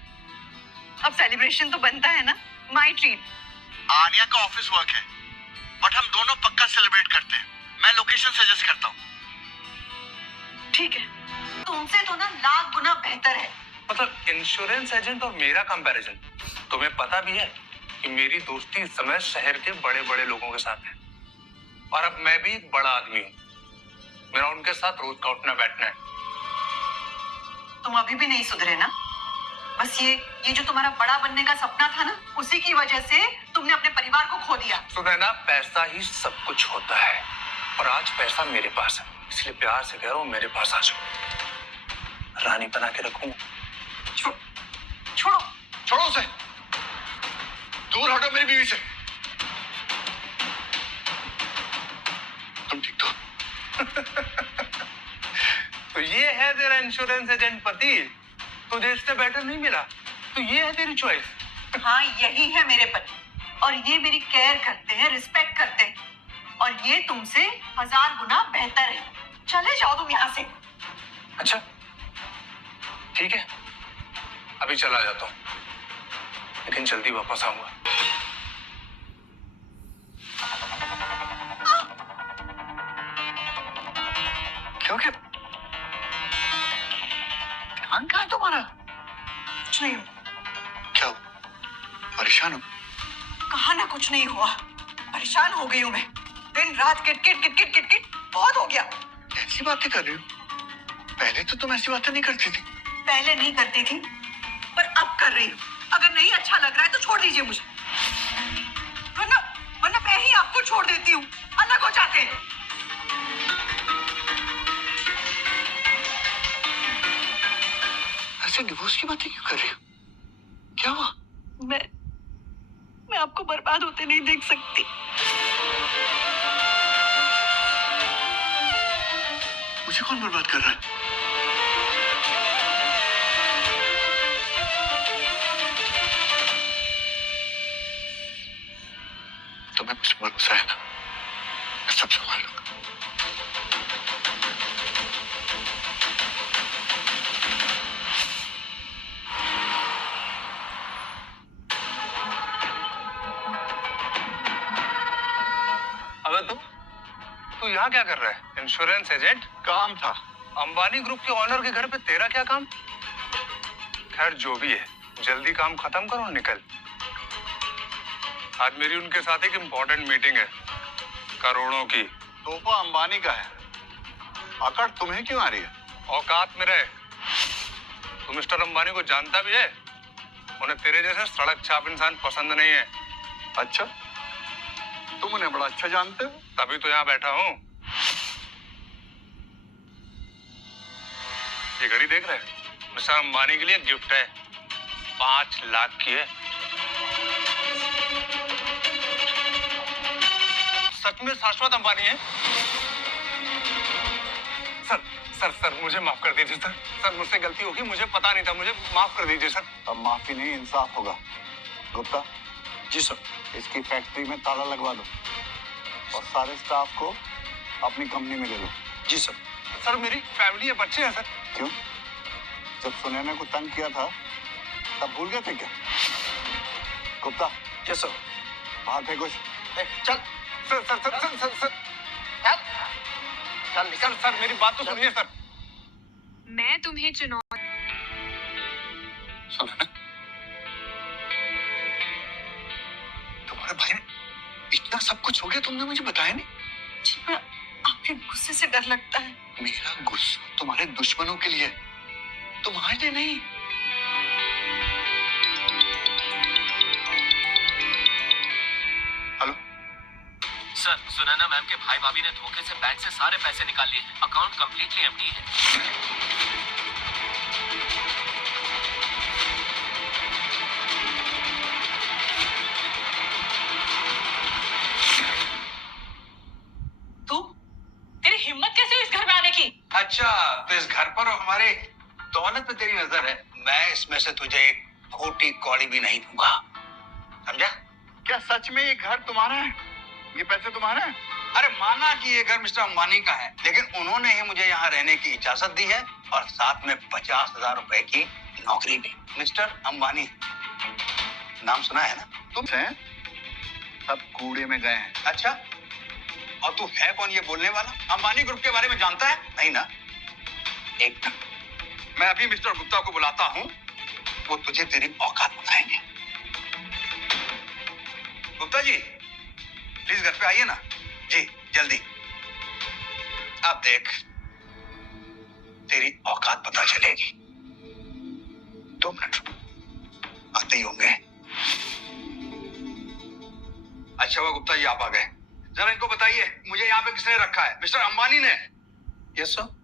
अब सेलिब्रेशन तो बनता है ना, माय ट्रीट। आनिया का ऑफिस वर्क है, बट हम दोनों पक्का सेलिब्रेट करते हैं। मैं लोकेशन सजेस्ट करता हूँ। ठीक है, तुमसे तो ना लाख गुना बेहतर है। मतलब इंश्योरेंस एजेंट और मेरा कंपैरिजन, तुम्हें पता भी है कि मेरी दोस्ती इस समय शहर के बड़े बड़े लोगों के साथ है, और अब मैं भी एक बड़ा आदमी हूँ। मेरा उनके साथ रोज का उठना बैठना है। तुम अभी भी नहीं सुधरे ना? बस ये जो तुम्हारा बड़ा बनने का सपना था ना, उसी की वजह से तुमने अपने परिवार को खो दिया। सुनैना, पैसा ही सब कुछ होता है, और आज पैसा मेरे पास है, इसलिए प्यार से कह रहा हूँ मेरे पास आ जाओ। रानी बना के रखूंगा। छोड़ो छोड़ो उसे, दूर हटो मेरी बीवी से। तुम ठीक तो? तो ये है तेरा इंश्योरेंस एजेंट पति? तुझे इससे बेटर नहीं मिला, तो ये है तेरी चॉइस। हाँ, यही है मेरे पति, और ये मेरी केयर करते हैं, रिस्पेक्ट करते हैं, और ये तुमसे 1000 गुना बेहतर है। चले जाओ तुम यहाँ से। अच्छा ठीक है, अभी चला जाता हूँ, लेकिन जल्दी वापस आऊंगा। क्यों क्या? ध्यान कहाँ है तुम्हारा? कुछ नहीं हुआ। क्या हो? परेशान हो? कहा ना कुछ नहीं हुआ। परेशान हो गई हूँ मैं, दिन रात किटकिट किटकिट किटकिट बहुत हो गया। ऐसी बातें कर रही हो? पहले तो तुम ऐसी बातें नहीं करती थी। पहले नहीं करती थी, पर अब कर रही हूँ। अगर नहीं अच्छा लग रहा है तो छोड़ दीजिए मुझे, वरना मैं ही आपको छोड़ देती हूँ। अलग हो जाते हैं। ऐसे डिवोर्स की बातें क्यों कर रही हो? क्या हुआ? मैं आपको बर्बाद होते नहीं देख सकती। मुझे कौन बर्बाद कर रहा है? तुम्हें मुझ पर भरोसा है ना? मैं सब संभाल लूंगा। अबे तू यहाँ क्या कर रहा है? Insurance agent? काम था। अंबानी ग्रुप के ऑनर के घर पे तेरा क्या काम? खैर जो भी है, जल्दी काम खत्म करो और निकल। आज मेरी उनके साथ एक इम्पोर्टेंट मीटिंग है, करोड़ों की। तोहफा अंबानी का है, अकड़ तुम्हें क्यों आ रही है? औकात में रहे। तू मिस्टर अंबानी को जानता भी है? उन्हें तेरे जैसे सड़क छाप इंसान पसंद नहीं है। अच्छा, तुम उन्हें बड़ा अच्छा जानते हो। तभी तो यहाँ बैठा हूँ। ये घड़ी देख रहे हैं? मिस्टर अंबानी के लिए गिफ्ट है, 5 लाख की है। सच में शाश्वत अंबानी है? सर सर सर मुझे माफ कर दीजिए सर। सर मुझसे गलती होगी, मुझे पता नहीं था, मुझे माफ कर दीजिए सर। अब माफी नहीं, इंसाफ होगा। गुप्ता जी सर। इसकी फैक्ट्री में ताला लगवा दो और सारे स्टाफ को अपनी कंपनी में ले लो। जी सर। सर मेरी फैमिली है, बच्चे हैं सर। क्यों? जब सुनैना को तंग किया था तब भूल गए थे क्या? Gupta yes sir. बाहर फेंको। चल sir sir sir sir sir sir चल सर सर मेरी बात तो सुनिए सर। मैं तुम्हें चुनौती सुनैना, तुम्हारे भाई ने इतना सब कुछ हो गया, तुमने मुझे बताया नहीं। जी, मैं आपके गुस्से से डर लगता है। मेरा गुस्सा तुम्हारे दुश्मनों के लिए, तुम्हारे लिए नहीं। हेलो सर, सुनैना मैम के भाई भाभी ने धोखे से बैंक से सारे पैसे निकाल लिए। अकाउंट कंप्लीटली एम्प्टी है। तू, तेरी हिम्मत कैसे हुई इस घर में आने की? अच्छा, तो इस घर पर और हमारे दौलत पे तेरी नजर है। मैं इसमें से तुझे एक फूटी कौड़ी भी नहीं दूंगा, समझा? क्या सच में ये घर तुम्हारा है? ये पैसे तुम्हारे हैं? अरे माना कि ये घर मिस्टर अंबानी का है, लेकिन उन्होंने ही मुझे यहाँ रहने की इजाजत दी है और साथ में 50,000 रुपए की नौकरी भी। मिस्टर अंबानी, नाम सुना है ना? तुम हैं? सब कूड़े में गए हैं। अच्छा, और तू है कौन ये बोलने वाला? अंबानी ग्रुप के बारे में जानता है? नहीं ना? एक मिनट, मैं अभी मिस्टर गुप्ता को बुलाता हूँ, वो तुझे तेरी औकात बताएंगे। गुप्ता जी, प्लीज घर पे आइए ना। जी, जल्दी। अब देख, तेरी औकात पता चलेगी। 2 मिनट, आते ही होंगे। अच्छा हुआ गुप्ता जी आप आ गए। जरा इनको बताइए मुझे यहाँ पे किसने रखा है? मिस्टर अंबानी ने। Yes sir.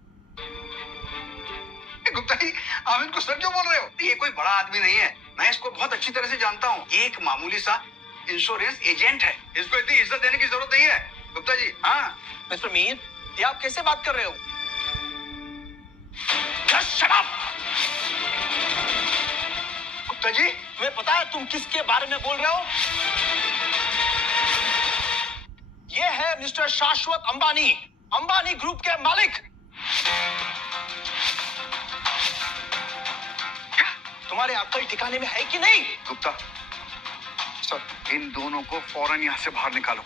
गुप्ता जी, आप इनको सर क्यों बोल रहे हो? ये कोई बड़ा आदमी नहीं है, मैं इसको बहुत अच्छी तरह से जानता हूँ। ये एक मामूली सा इंश्योरेंस एजेंट है, इसको इतनी इज्जत देने की जरूरत नहीं है। गुप्ता जी। हाँ मिस्टर मीर, ये आप कैसे बात कर रहे हो? Just shut up! Gupta ji, तुम्हें पता है तुम किसके बारे में बोल रहे हो? ये है मिस्टर शाश्वत अंबानी, अंबानी ग्रुप के मालिक। तुम्हारे अक्ल ठिकाने में है कि नहीं? गुप्ता सर, इन दोनों को फौरन यहाँ से बाहर निकालो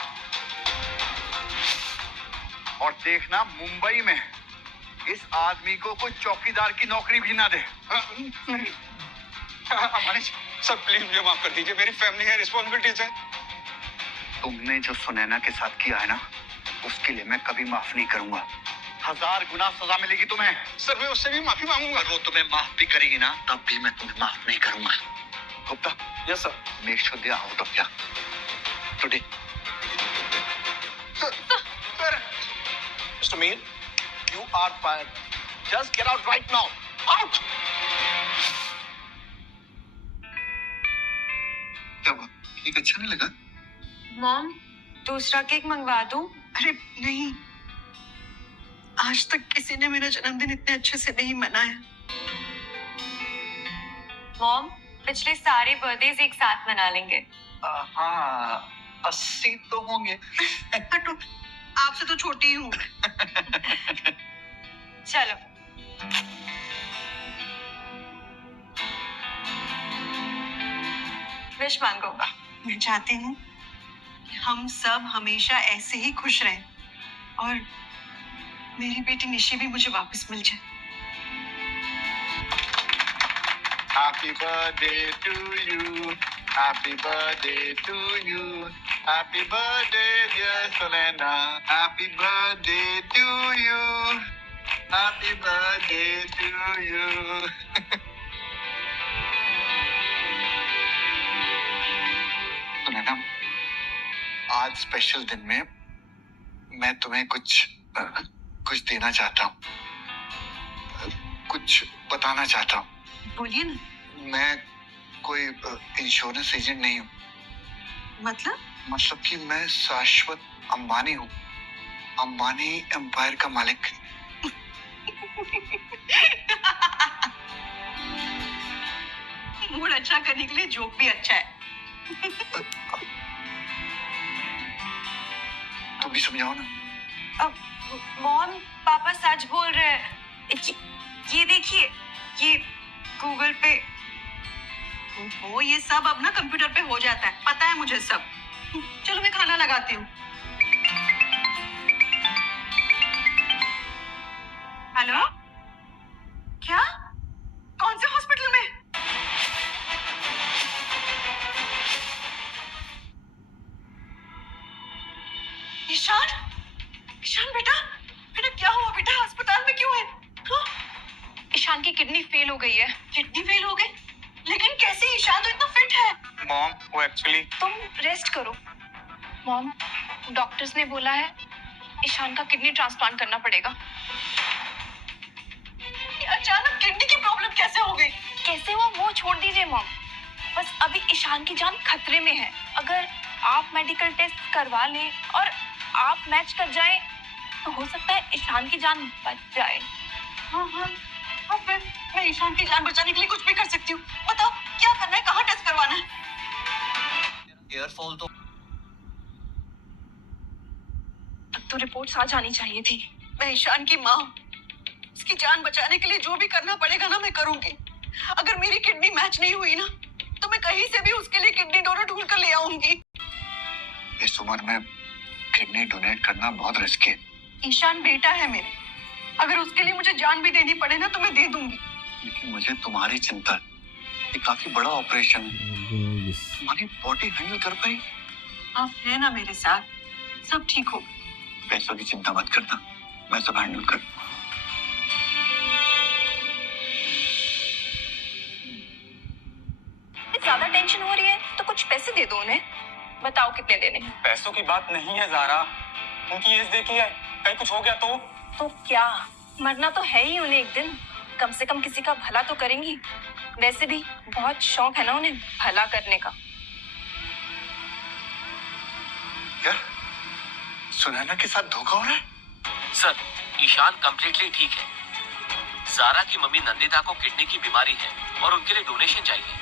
और देखना मुंबई में इस आदमी को कोई चौकीदार की नौकरी भी ना दे। अंबानी सर, प्लीज मुझे माफ कर दीजिए, मेरी फैमिली है, रिस्पॉन्सिबिलिटीज है। तुमने जो सुनैना के साथ किया है ना, उसके लिए मैं कभी माफ नहीं करूंगा। 1000 गुना सजा मिलेगी तुम्हें। सर मैं उससे भी माफी मांगूंगा। वो तुम्हें माफ भी करेगी ना, तब भी मैं तुम्हें माफ नहीं करूंगा। Gupta, yes sir. Make sure they out of here today. Mister Mir, you are fired. Just get out right now. Out! क्या हुआ? केक अच्छा नहीं लगा? मॉम, दूसरा केक मंगवा दूं? अरे नहीं, आज तक किसी ने मेरा जन्मदिन इतने अच्छे से नहीं मनाया। मॉम, पिछले सारे बर्थडेज एक साथ मना लेंगे। हाँ, 80 तो होंगे। हटो, आपसे तो छोटी ही हूँ। चलो। विश मांगो। मैं चाहती हूँ कि हम सब हमेशा ऐसे ही खुश रहें और मेरी बेटी निशी भी मुझे वापस मिल जाए। Happy birthday to you. Happy birthday to you. Happy birthday, dear Sunaina. Happy birthday to you. Happy birthday to you. Sunaina, आज स्पेशल दिन में मैं तुम्हें कुछ देना चाहता हूँ, कुछ बताना चाहता हूँ। बोलिए ना। मैं कोई इंश्योरेंस एजेंट नहीं हूँ। मतलब कि मैं शाश्वत अंबानी हूँ, अंबानी एम्पायर का मालिक। मूड अच्छा करने के लिए जोक भी अच्छा है। तुम भी समझाओ ना। अब मॉम, पापा सच बोल रहे हैं। ये देखिए, ये गूगल पे। वो ये सब अब ना कंप्यूटर पे हो जाता है, पता है मुझे सब। चलो मैं खाना लगाती हूँ। हेलो, क्या? कौन से हॉस्पिटल में? ईशान, ईशान बेटा, बेटा क्या हुआ बेटा? अस्पताल में क्यों है? हाँ? ईशान की किडनी फेल हो गई है। किडनी फेल हो गई? लेकिन कैसे? ईशान तो इतना फिट है। मॉम, वो एक्चुअली तुम रेस्ट करो। मॉम, डॉक्टर्स ने बोला है ईशान का किडनी ट्रांसप्लांट करना पड़ेगा। अचानक किडनी की प्रॉब्लम कैसे हो गई? कैसे हुआ वो छोड़ दीजिए मॉम, बस अभी ईशान की जान खतरे में है। अगर आप मेडिकल टेस्ट करवा लें और आप मैच कर जाएं, तो हो सकता है ईशान की जान बच जाए। हाँ हाँ हाँ, मैं ईशान की जान बचाने के लिए कुछ भी कर सकती हूँ। बताओ क्या करना है, कहाँ टेस्ट करवाना है? एयरफॉल तो तो रिपोर्ट्स आ जानी चाहिए थी। मैं ईशान की माँ हूँ। उसकी जान बचाने के लिए जो भी करना पड़ेगा ना मैं करूंगी। अगर मेरी किडनी मैच नहीं हुई ना तो मैं कहीं से भी उसके लिए किडनी डोनर ढूंढ कर ले आऊंगी। इस उम्र में किडनी डोनेट करना बहुत रिस्की है। ईशान बेटा है मेरे, अगर उसके लिए मुझे जान भी देनी पड़े ना तो मैं दे दूंगी। लेकिन मुझे तुम्हारी चिंता है। ये काफी बड़ा ऑपरेशन है। तुम्हारी बॉडी हैंडल कर पाई? आप है ना मेरे साथ, सब ठीक हो। पैसों की चिंता मत करना, मैं सब हैंडल कर। ज्यादा टेंशन हो रही है तो कुछ पैसे दे दो उन्हें। बताओ कितने देने हैं? पैसों की बात नहीं है ज़ारा, उनकी एज देखी है, कहीं कुछ हो गया तो क्या मरना तो है ही उन्हें एक दिन। कम से कम किसी का भला तो करेंगी। वैसे भी बहुत शौक है ना उन्हें भला करने का। क्या सुनैना के साथ धोखा हो रहा है? सर, ईशान कंप्लीटली ठीक है। जारा की मम्मी नंदिता को किडनी की बीमारी है और उनके लिए डोनेशन चाहिए।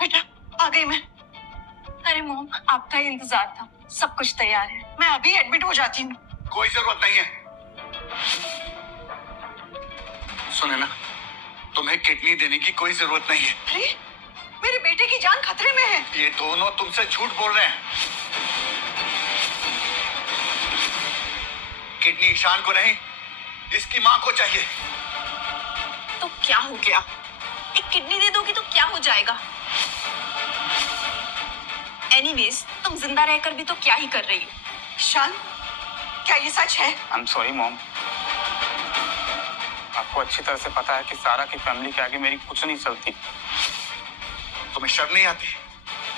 बेटा आ गई मैं। अरे मॉम, आपका ही इंतजार था, सब कुछ तैयार है। मैं अभी एडमिट हो जाती हूँ। कोई जरूरत नहीं है। सुनैना, तुम्हें किडनी देने की कोई जरूरत नहीं है। अरे मेरे बेटे की जान खतरे में है। ये दोनों तुमसे झूठ बोल रहे हैं। किडनी ईशान को नहीं, इसकी माँ को चाहिए। तो क्या हो गया? एक किडनी दे दोगी तो क्या हो जाएगा? एनीवेज, तुम जिंदा रहकर भी तो क्या ही कर रही हो? ईशान, क्या ये सच है? आई एम सॉरी मॉम, आपको अच्छी तरह से पता है कि सारा की फैमिली के आगे मेरी कुछ नहीं चलती। तुम्हें शर्म नहीं आती?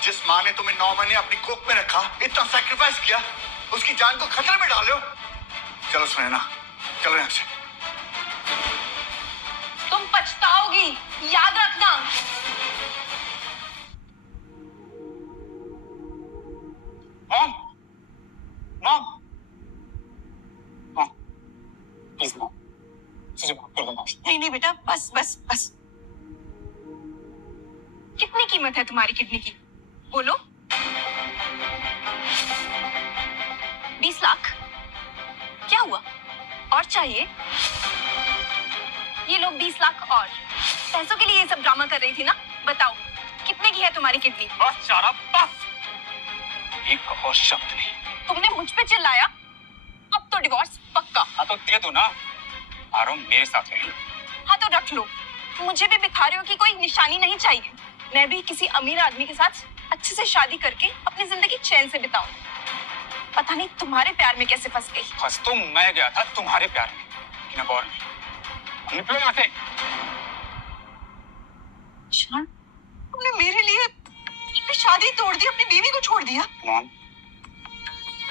जिस माँ ने तुम्हें 9 महीने अपनी कोख में रखा, इतना सैक्रिफाइस किया, उसकी जान को खतरे में डाले हो। चलो सुनैना, चलो यहाँ से। तुम पछताओगी, याद रखना। Mom, mom, mom, please mom, मुझे माफ कर दो। नहीं नहीं बेटा, बस बस बस। कितनी कीमत है तुम्हारी किडनी की? बोलो। 20 लाख? क्या हुआ? और चाहिए? ये लो 20 लाख और। पैसों के लिए ये सब ड्रामा कर रही थी ना? बताओ कितने की है तुम्हारी किडनी? बस सारा, बस एक और शब्द नहीं। तुमने मुझ पे चिल्लाया, अब तो डिवोर्स पक्का। हाँ तो दे दो ना, आरो मेरे साथ है। हाँ तो रख लो। मुझे भी भिखारियों की कोई निशानी नहीं चाहिए। मैं भी किसी अमीर आदमी के साथ अच्छे से शादी करके अपनी जिंदगी चैन से बिताऊं। पता नहीं तुम्हारे प्यार में कैसे फंस गई। फंस तो मैं गया था तुम्हारे प्यार में, लेकिन अब और निकलो यहाँ से। ईशान, तुमने मेरे लिए अपनी शादी तोड़ दी, अपनी बीवी को छोड़ दिया। मॉम,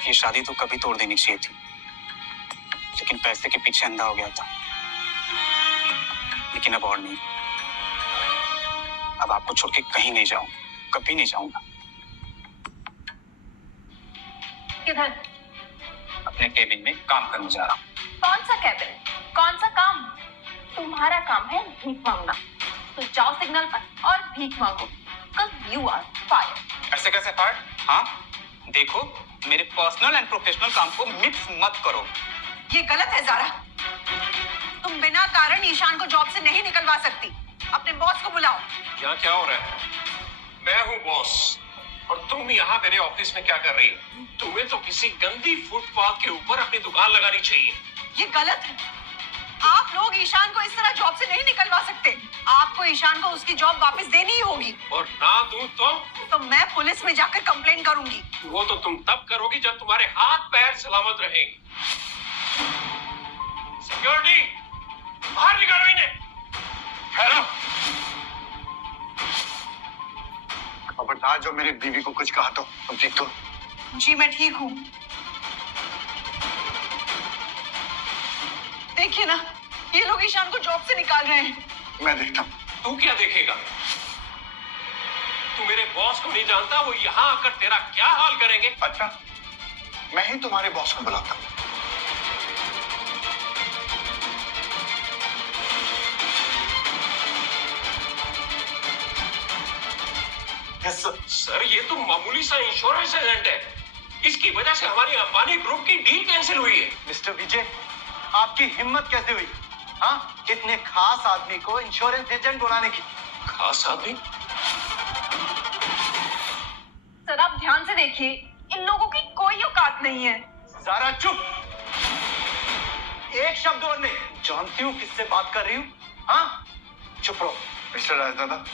ये शादी तो कभी तोड़ देनी चाहिए थी, लेकिन पैसे के पीछे अंधा हो गया था। लेकिन अब और नहीं, अब आपको छोड़ के कहीं नहीं जाऊंगा, कभी नहीं जाऊंगा। किधर? अपने केबिन में काम करने जा रहा हूँ। कौन सा कैबिन? कौन सा काम? तुम्हारा काम है भीख मांगना, तो जाओ सिग्नल पर और भीख मांगो। Because you are fired। ऐसे कैसे फायर? हाँ, देखो मेरे पर्सनल एंड प्रोफेशनल काम को मिक्स मत करो। ये गलत है ज़ारा। तुम बिना कारण ईशान को जॉब से नहीं निकलवा सकती। अपने बॉस को बुलाओ। यहाँ क्या हो रहा है? मैं हूँ बॉस और तुम यहाँ मेरे ऑफिस में क्या कर रही हो? तुम्हें तो किसी गंदी फुटपाथ के ऊपर अपनी दुकान लगानी चाहिए। ये गलत है। आप लोग ईशान को इस तरह जॉब से नहीं निकलवा सकते। आपको ईशान को उसकी जॉब वापस देनी ही होगी। और ना दूं तो मैं पुलिस में जाकर कंप्लेंट करूंगी। वो तो तुम तब करोगी जब तुम्हारे हाथ पैर सलामत रहेंगे। सिक्योरिटी, बाहर निकालो इन्हें। ठहरो। खबरदार जो मेरी बीवी को कुछ कहा तो तुम ठीक तो? जी मैं ठीक हूँ। देखिए ना, ये लोग ईशान को जॉब से निकाल रहे हैं। मैं देखता हूँ। तू क्या देखेगा? तू मेरे बॉस को नहीं जानता, वो यहाँ आकर तेरा क्या हाल करेंगे? अच्छा, मैं ही तुम्हारे बॉस को बुलाता हूँ। सर ये तो मामूली सा इंश्योरेंस एजेंट है, इसकी वजह से हमारी अंबानी ग्रुप की डील कैंसिल हुई है। मिस्टर विजय, आपकी हिम्मत कैसे हुई? हाँ, कितने खास आदमी को इंश्योरेंस एजेंट बनाने की? खास आदमी? सर आप ध्यान से देखिए, इन लोगों की कोई औकात नहीं है। ज़ारा चुप, एक शब्द और नहीं। जानती हूँ किससे बात कर रही हूँ? हाँ, चुप रहो। मिस्टर राजदादा,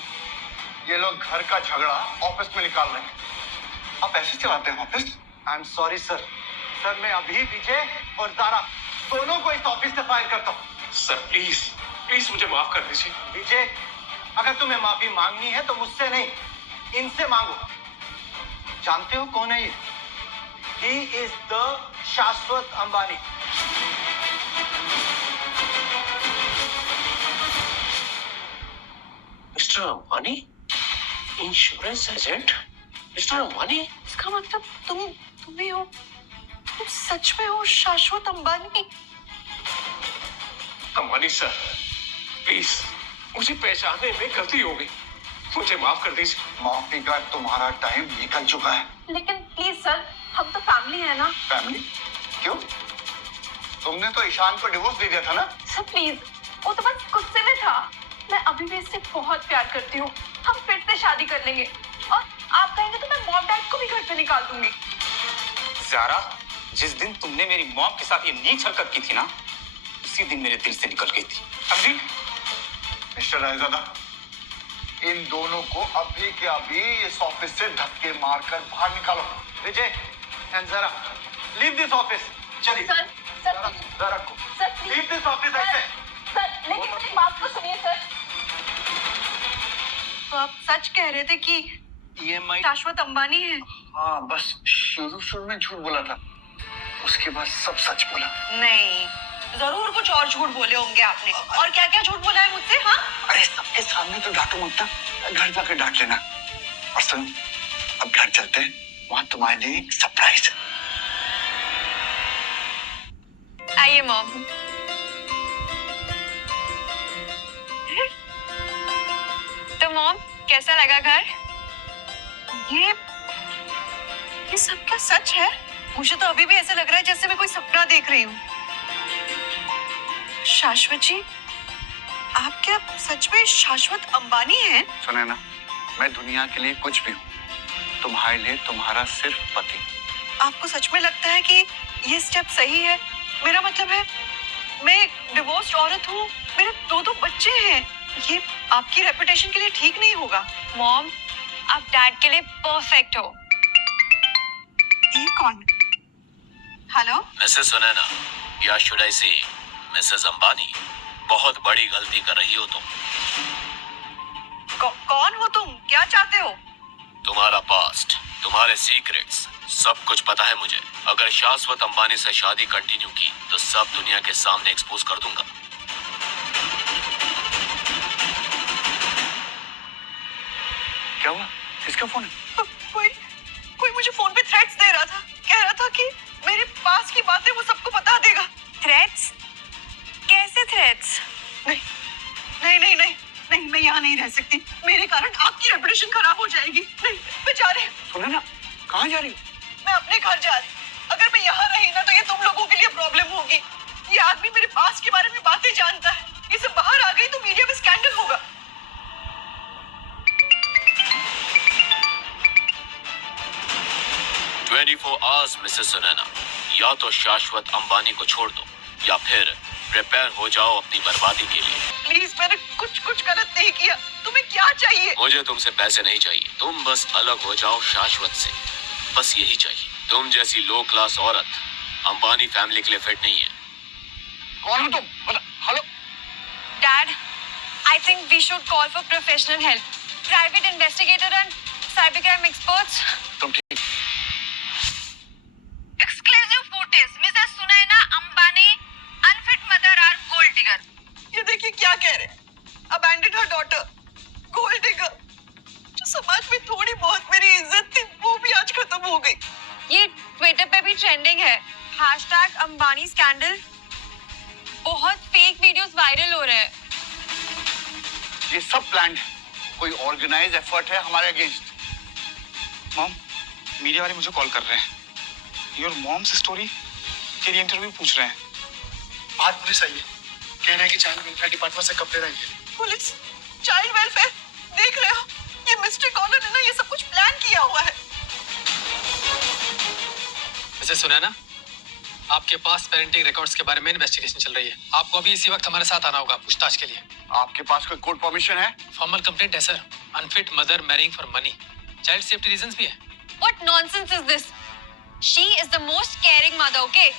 ये लोग घर का झगड़ा ऑफिस में निकाल रहे हैं। आप ऐसे चलाते हैं office? I am sorry sir. Sir मैं अभी विजय और ज़ारा दोनों को इस ऑफिस से फायर करता हूँ। सर प्लीज प्लीज मुझे माफ कर दीजिए। विजय, अगर तुम्हें माफी मांगनी है तो मुझसे नहीं, इनसे मांगो। जानते हो कौन है ये? He is the शाश्वत Ambani. Mister Ambani, insurance agent mister Ambani? इसका मतलब तुम ही हो? तुम सच में हो शाश्वत अंबानी? अंबानी सर, प्लीज मुझे पहचानने में गलती हो गई, मुझे माफ कर दीजिए। माफी का तुम्हारा टाइम निकल चुका है। लेकिन प्लीज सर, हम तो फैमिली है ना। फैमिली? क्यों? तुमने तो ईशान को डिवोर्स दे दिया था ना? सर प्लीज, वो तो बस गुस्से में था। मैं अभी भी इससे बहुत प्यार करती हूँ। हम फिर से शादी कर लेंगे, और आप कहेंगे तो मैं मॉम डैड को भी घर से निकाल दूंगी। ज़ारा, जिस दिन तुमने मेरी मॉम के साथ ये नीच हरकत की थी ना, उसी दिन मेरे दिल से निकल गई थी। समझी? मिस्टर रायजादा, इन दोनों को अभी के अभी इस ऑफिस से धक्के मारकर बाहर निकालो। Vijay and Zara, leave this office. चलिए। सर ज़ारा को सर लीव दिस ऑफिस ऐसे। सर, लेकिन मेरी बात तो सुनिए सर। तो आप सच कह रहे थे कि EMI शाश्वत अंबानी है? हाँ, बस शुरू में झूठ बोला था, उसके बाद सब सच बोला। नहीं, जरूर कुछ और झूठ बोले होंगे आपने। और क्या क्या झूठ बोला है मुझसे? हाँ, अरे सबके सामने तो डांटो मत ना, घर जाकर डांट लेना। और सुन, अब घर चलते हैं, वहाँ तुम्हारे लिए एक सरप्राइज है। आइए मॉम। तो मॉम, कैसा लगा घर? ये सब क्या सच है? मुझे तो अभी भी ऐसा लग रहा है जैसे मैं कोई सपना देख रही हूँ। शाश्वत जी, आप क्या सच में शाश्वत अंबानी हैं? सुने ना, मैं दुनिया के लिए कुछ भी हूँ, तुम्हारे लिए तुम्हारा सिर्फ पति। आपको सच में लगता है कि ये स्टेप सही है? मेरा मतलब है, मैं एक डिवोर्स्ड औरत हूँ, मेरे दो बच्चे हैं। ये आपकी रेपुटेशन के लिए ठीक नहीं होगा। मॉम, आप डैड के लिए परफेक्ट हो। ये कौन? हेलो? मिसेस सुनैना, या शुड आई से मिसेस अंबानी, बहुत बड़ी गलती कर रही हो तुम। कौन हो तुम? क्या चाहते हो? तुम्हारा पास्ट, तुम्हारे सीक्रेट्स, सब कुछ पता है मुझे। अगर शाश्वत अंबानी से शादी कंटिन्यू की तो सब दुनिया के सामने एक्सपोज कर दूंगा। क्या हुआ? किसका फोन है? कोई मुझे फोन पे थ्रेट्स दे रहा था, कह रहा था कि मेरे पास की बातें वो सबको बता देगा। थ्रेट्स? कैसे थ्रेट्स? नहीं, मैं यहाँ नहीं रह सकती। मेरे कारण आपकी रेपुटेशन खराब हो जाएगी। नहीं, बेचारे। सुने ना, कहाँ जा रही हो? मैं अपने घर जा रही। अगर मैं यहाँ रही ना तो ये तुम लोगों के लिए प्रॉब्लम होगी। ये आदमी मेरे पास के बारे में बातें जानता है। ये सब बाहर आ गई तो मीडिया में स्कैंडल होगा। 24 आवर्स मिसेस सुनैना, या तो शाश्वत अंबानी को छोड़ दो या फिर प्रिपेयर हो जाओ अपनी बर्बादी के लिए। प्लीज, मैंने कुछ गलत नहीं किया। तुम्हें क्या चाहिए? मुझे तुमसे पैसे नहीं चाहिए, तुम बस अलग हो जाओ शाश्वत से, बस यही चाहिए। तुम जैसी लो क्लास औरत अंबानी फैमिली के लिए फिट नहीं है। कौन हो तुम? Hello? Dad, I think we should call for professional help. Private investigator and cybercrime experts. तुम ठीक? Exclusive footage. Mrs. Sunaina Ambani, unfit mother or gold digger. ये देखिए क्या कह रहे हैं। Abandoned her daughter, gold digger। जो समाज में थोड़ी बहुत मेरी इज्जत थी, वो भी आज खत्म हो गई। ये ट्विटर पे भी ट्रेंडिंग है। #अंबानी स्कैंडल। बहुत फेक वीडियोस वायरल हो रहे हैं। ये सब प्लान्ड है, कोई ऑर्गेनाइज एफर्ट है हमारे अगेंस्ट। मॉम, मीडिया वाले मुझे कॉल कर रहे हैं। योर मॉम्स स्टोरी के लिए इंटरव्यू पूछ रहे हैं। बात पूरी सही है, कह रहे हैं कि चाइल्ड वेलफेयर डिपार्टमेंट से कपड़े रहेंगे। पुलिस, चाइल्ड वेलफेयर, देख रहे हो ये मिस्टर कॉलर ने ना ये सब कुछ प्लान किया हुआ है। मिसेस सुनैना, आपके पास पेरेंटिंग रिकॉर्ड्स के बारे में इन्वेस्टिगेशन चल रही है। आपको अभी इसी वक्त हमारे साथ आना होगा पूछताछ के लिए। आपके पास कोई कोर्ट परमिशन है? फॉर्मल कंप्लेंट है sir, unfit mother marrying for money, child safety reasons भी है। What nonsense is this? She is the most caring mother, okay?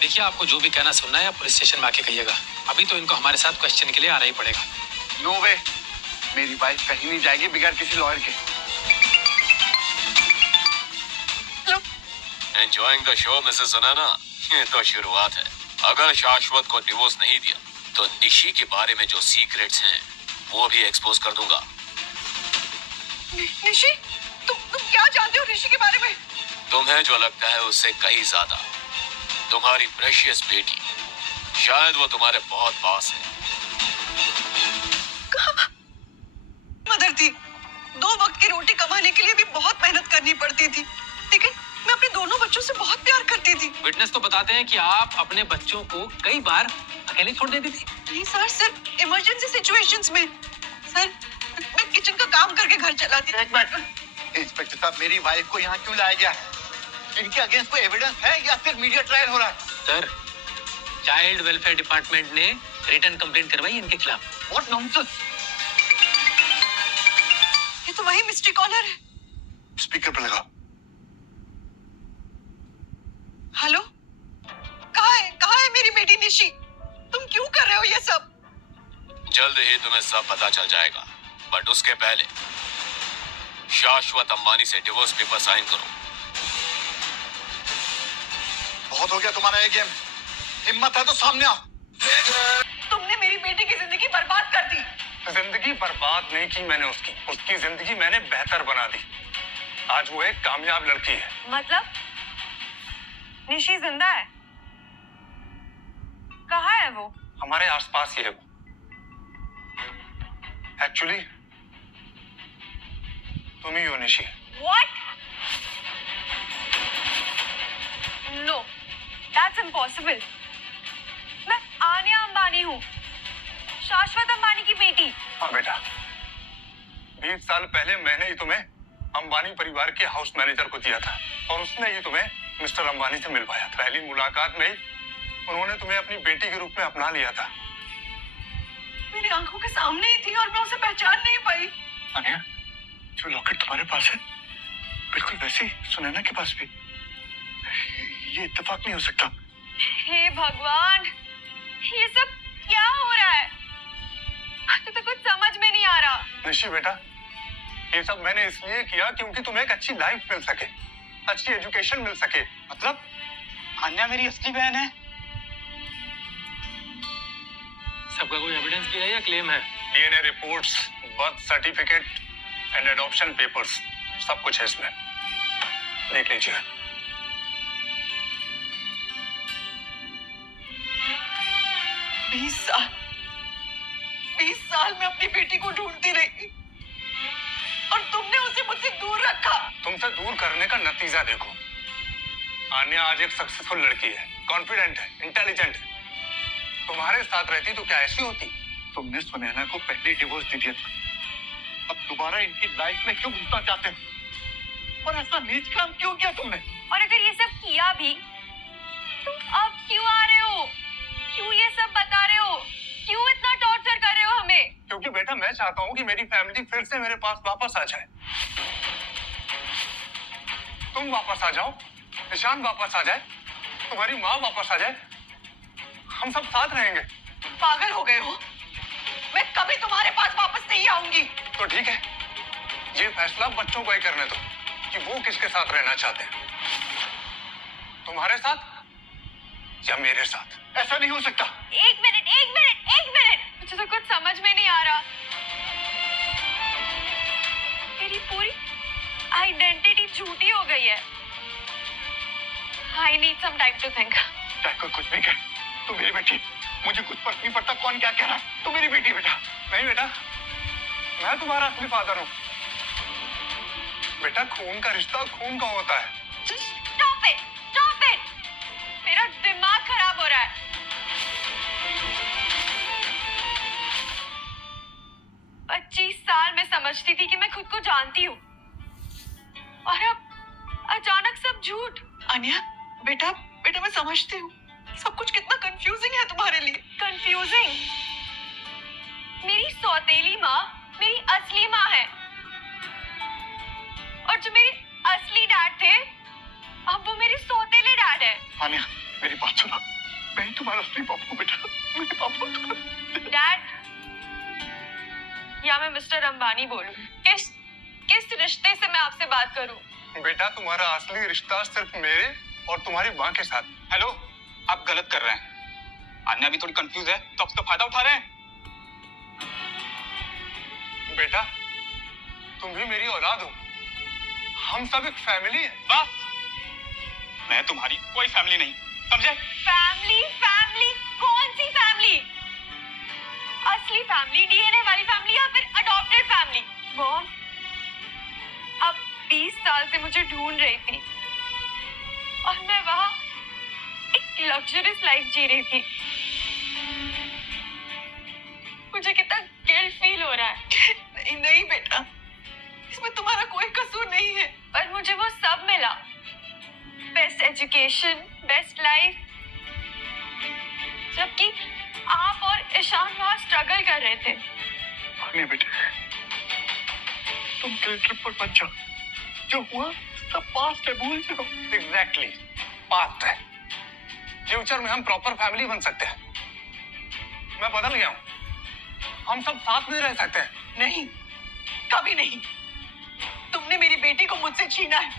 देखिए, आपको जो भी कहना सुनना है आप पुलिस स्टेशन में आके कहिएगा। अभी तो इनको हमारे साथ क्वेश्चन के लिए आना ही पड़ेगा। नो वे, मेरी वाइफ कहीं नहीं जाएगी बिगैर किसी लॉयर के। Enjoying the show Mrs Sunaina? ये तो शुरुआत है। अगर शाश्वत को डिवोर्स नहीं दिया तो निशी के बारे में जो सीक्रेट्स हैं वो भी एक्सपोज कर दूंगा। निशी, तुम क्या जानते हो निशी के बारे में? तुम्हें जो लगता है उससे कहीं ज्यादा। तुम्हारी प्रेशियस बेटी, शायद वो तुम्हारे बहुत पास है। मदर थी, 2 वक्त की रोटी कमाने के लिए भी बहुत मेहनत करनी पड़ती थी, लेकिन मैं अपने दोनों बच्चों से बहुत प्यार करती थी। विटनेस तो बताते हैं कि आप अपने बच्चों को कई बार अकेले छोड़ देती थी। नहीं सर, सिर्फ इमरजेंसी सिचुएशंस में। सर, मैं किचन का काम करके घर चलाती थी। एक मिनट, इंस्पेक्टर साहब, मेरी वाइफ को यहाँ क्यों लाया गया है? इनके अगेंस्ट कोई एविडेंस है या फिर मीडिया ट्रायल हो रहा है? सर, चाइल्ड वेलफेयर डिपार्टमेंट ने रिटर्न कंप्लेंट करवाई इनके खिलाफ। What nonsense! ये तो वही मिस्ट्री कॉलर है। स्पीकर पर लगाओ। हेलो, कहाँ है मेरी बेटी निशी? तुम क्यों कर रहे हो ये सब? जल्द ही तुम्हें सब पता चल जाएगा, बट उसके पहले शाश्वत अंबानी से डिवोर्स पेपर साइन करो। बहुत हो गया तुम्हारा ये गेम। हिम्मत है तो सामने आओ। तुमने मेरी बेटी की जिंदगी बर्बाद कर दी। जिंदगी बर्बाद नहीं की मैंने उसकी जिंदगी मैंने बेहतर बना दी। आज वो एक कामयाब लड़की है। मतलब निशी जिंदा है? कहाँ है वो? हमारे आसपास ही है वो। एक्चुअली तुम ही हो Nishi. What? No, that's impossible. मैं आन्या अंबानी हूँ, शाश्वत अंबानी की बेटी। हाँ बेटा, 20 साल पहले मैंने ही तुम्हें अंबानी परिवार के हाउस मैनेजर को दिया था और उसने ही तुम्हें मिस्टर अंबानी से मिलवाया था। पहली मुलाकात में ही उन्होंने तुम्हें अपनी बेटी के रूप में अपना लिया था। मेरी आंखों के सामने ही थी और मैं उसे पहचान नहीं पाई। अनिया, जो लॉकेट तुम्हारे पास है बिल्कुल वैसे ही सुनैना के पास भी। ये इत्तेफाक नहीं हो सकता। हे भगवान, ये सब क्या हो रहा है? तो कुछ समझ में नहीं आ रहा। निशी बेटा, ये सब मैंने इसलिए किया क्योंकि तुम्हें एक अच्छी लाइफ मिल सके, अच्छी एजुकेशन मिल सके। मतलब अन्या मेरी असली बहन है? सबका कोई एविडेंस भी है या क्लेम है? DNA reports, birth certificate and adoption papers, सब कुछ है इसमें। देख लीजिए। 20 साल मैं अपनी बेटी को ढूंढती रही और तुमने उसे मुझसे दूर रखा। तुमसे दूर करने का नतीजा देखो। आन्या आज एक सक्सेसफुल लड़की है, कॉन्फिडेंट है, इंटेलिजेंट है। तुम्हारे साथ रहती तो क्या ऐसी होती? तुमने सुनैना को पहले डिवोर्स दे दिया था, अब दोबारा इनकी लाइफ में क्यों घुसना चाहते हो? और ऐसा नीच काम क्यों किया तुमने? और अगर ये सब किया भी तो अब क्यों आ रहे हो? क्यों ये सब बता रहे हो? क्यों इतना टॉर्चर कर रहे हो हमें? क्योंकि बेटा मैं चाहता हूँ कि मेरी फैमिली फिर से मेरे पास वापस आ जाए। तुम वापस आ जाओ, निशान वापस आ जाए, तुम्हारी माँ वापस आ जाए, हम सब साथ रहेंगे। पागल हो गए हो? मैं कभी तुम्हारे पास वापस नहीं आऊंगी। तो ठीक है, ये फैसला बच्चों को ही करने दो कि वो किसके साथ रहना चाहते हैं, तुम्हारे साथ या मेरे साथ। ऐसा नहीं हो सकता। एक मिनट, मुझे तो कुछ समझ में नहीं आ रहा। तेरी पूरी आइडेंटिटी झूठी हो गई है। I need some time to think. चाहे कोई कुछ भी कहे, तू मेरी बेटी, मुझे कुछ फर्क नहीं पड़ता कौन क्या कह रहा है, तू मेरी बेटी बेटा। नहीं बेटा, मैं तुम्हारा असली फादर हूँ। बेटा खून का रिश्ता खून का होता है। Stop it! Stop it! मेरा दिमाग खराब हो रहा है। पच्चीस साल में समझती थी कि मैं खुद को जानती हूँ, और अब अचानक सब झूठ। अनिया, बेटा बेटा मैं समझती हूँ सब कुछ कितना कंफ्यूजिंग है तुम्हारे लिए। कंफ्यूजिंग? मेरी सौतेली माँ मेरी असली माँ है, और जो मेरे असली डैड थे अब वो मेरे सौतेले डैड है। आनिया मेरी बात सुनो, मैं तुम्हारा असली पापा हूँ बेटा, मेरे पापा तो। डैड, या मैं मिस्टर अंबानी बोलूं? किस रिश्ते से मैं आपसे बात करूं? बेटा तुम्हारा असली रिश्ता सिर्फ मेरे और तुम्हारी माँ के साथ। हेलो, आप गलत कर रहे हैं। अन्या भी थोड़ी कंफ्यूज है तो आप उसका फायदा उठा रहे हैं। बेटा तुम भी मेरी औलाद हो, हम सब एक फैमिली है। बस, मैं तुम्हारी कोई फैमिली नहीं, समझे? फैमिली? फैमिली? कौन सी फैमिली? असली फैमिली, डीएनए वाली फैमिली, या फिर अडॉप्टेड फैमिली? मॉम अब 20 साल से मुझे ढूंढ रही थी, और मैं वहां एक लग्जरियस लाइफ जी रही थी। मुझे कितना गिल्ट फील हो रहा है। नहीं नहीं बेटा, इसमें तुम्हारा कोई कसूर नहीं है। पर मुझे वो सब मिला, बेस्ट एजुकेशन, बेस्ट लाइफ, जबकि आप और ईशान वहां स्ट्रगल कर रहे थे। आनिया बेटा, तुम गिल्ट ट्रिप पर मत जाओ, जो हुआ सब पास्ट है, भूल जाओ। एग्जैक्टली, पास्ट है। फ्यूचर में हम प्रॉपर फैमिली बन सकते हैं। मैं बदल गया हूँ, हम सब साथ में रह सकते हैं। नहीं, कभी नहीं। तुमने मेरी बेटी को मुझसे छीना है,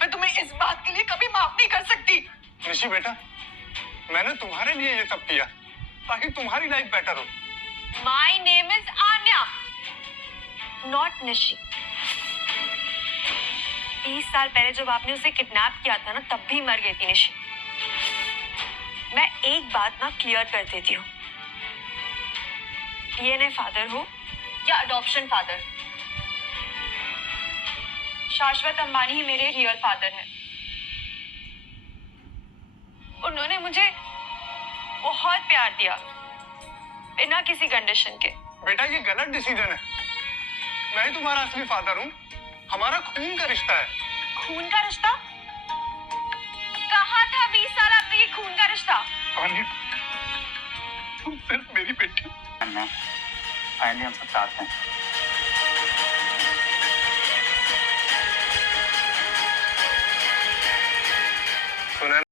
मैं तुम्हें इस बात के लिए कभी माफ नहीं कर सकती। निशी बेटा, मैंने तुम्हारे लिए ये सब किया ताकि तुम्हारी लाइफ बेटर हो। My name is Anya, not Nishi. 20 साल पहले जब आपने उसे किडनैप किया था ना, तब भी मर गई थी निशी। मैं एक बात ना क्लियर कर देती हूँ, डीएनए फादर हो या अडॉप्शन फादर, शाश्वत अंबानी ही मेरे रियल फादर हैं। उन्होंने मुझे बहुत प्यार दिया, बिना किसी कंडीशन के। बेटा ये गलत डिसीजन है। मैं ही तुम्हारा असली फादर हूँ, हमारा खून का रिश्ता है। खून का रिश्ता? कहाँ था 20 साल अब तक ये खून का रिश्ता? आनिया, तुम सिर्फ मेरी बेटी। फाइनली हम सब साथ हैं।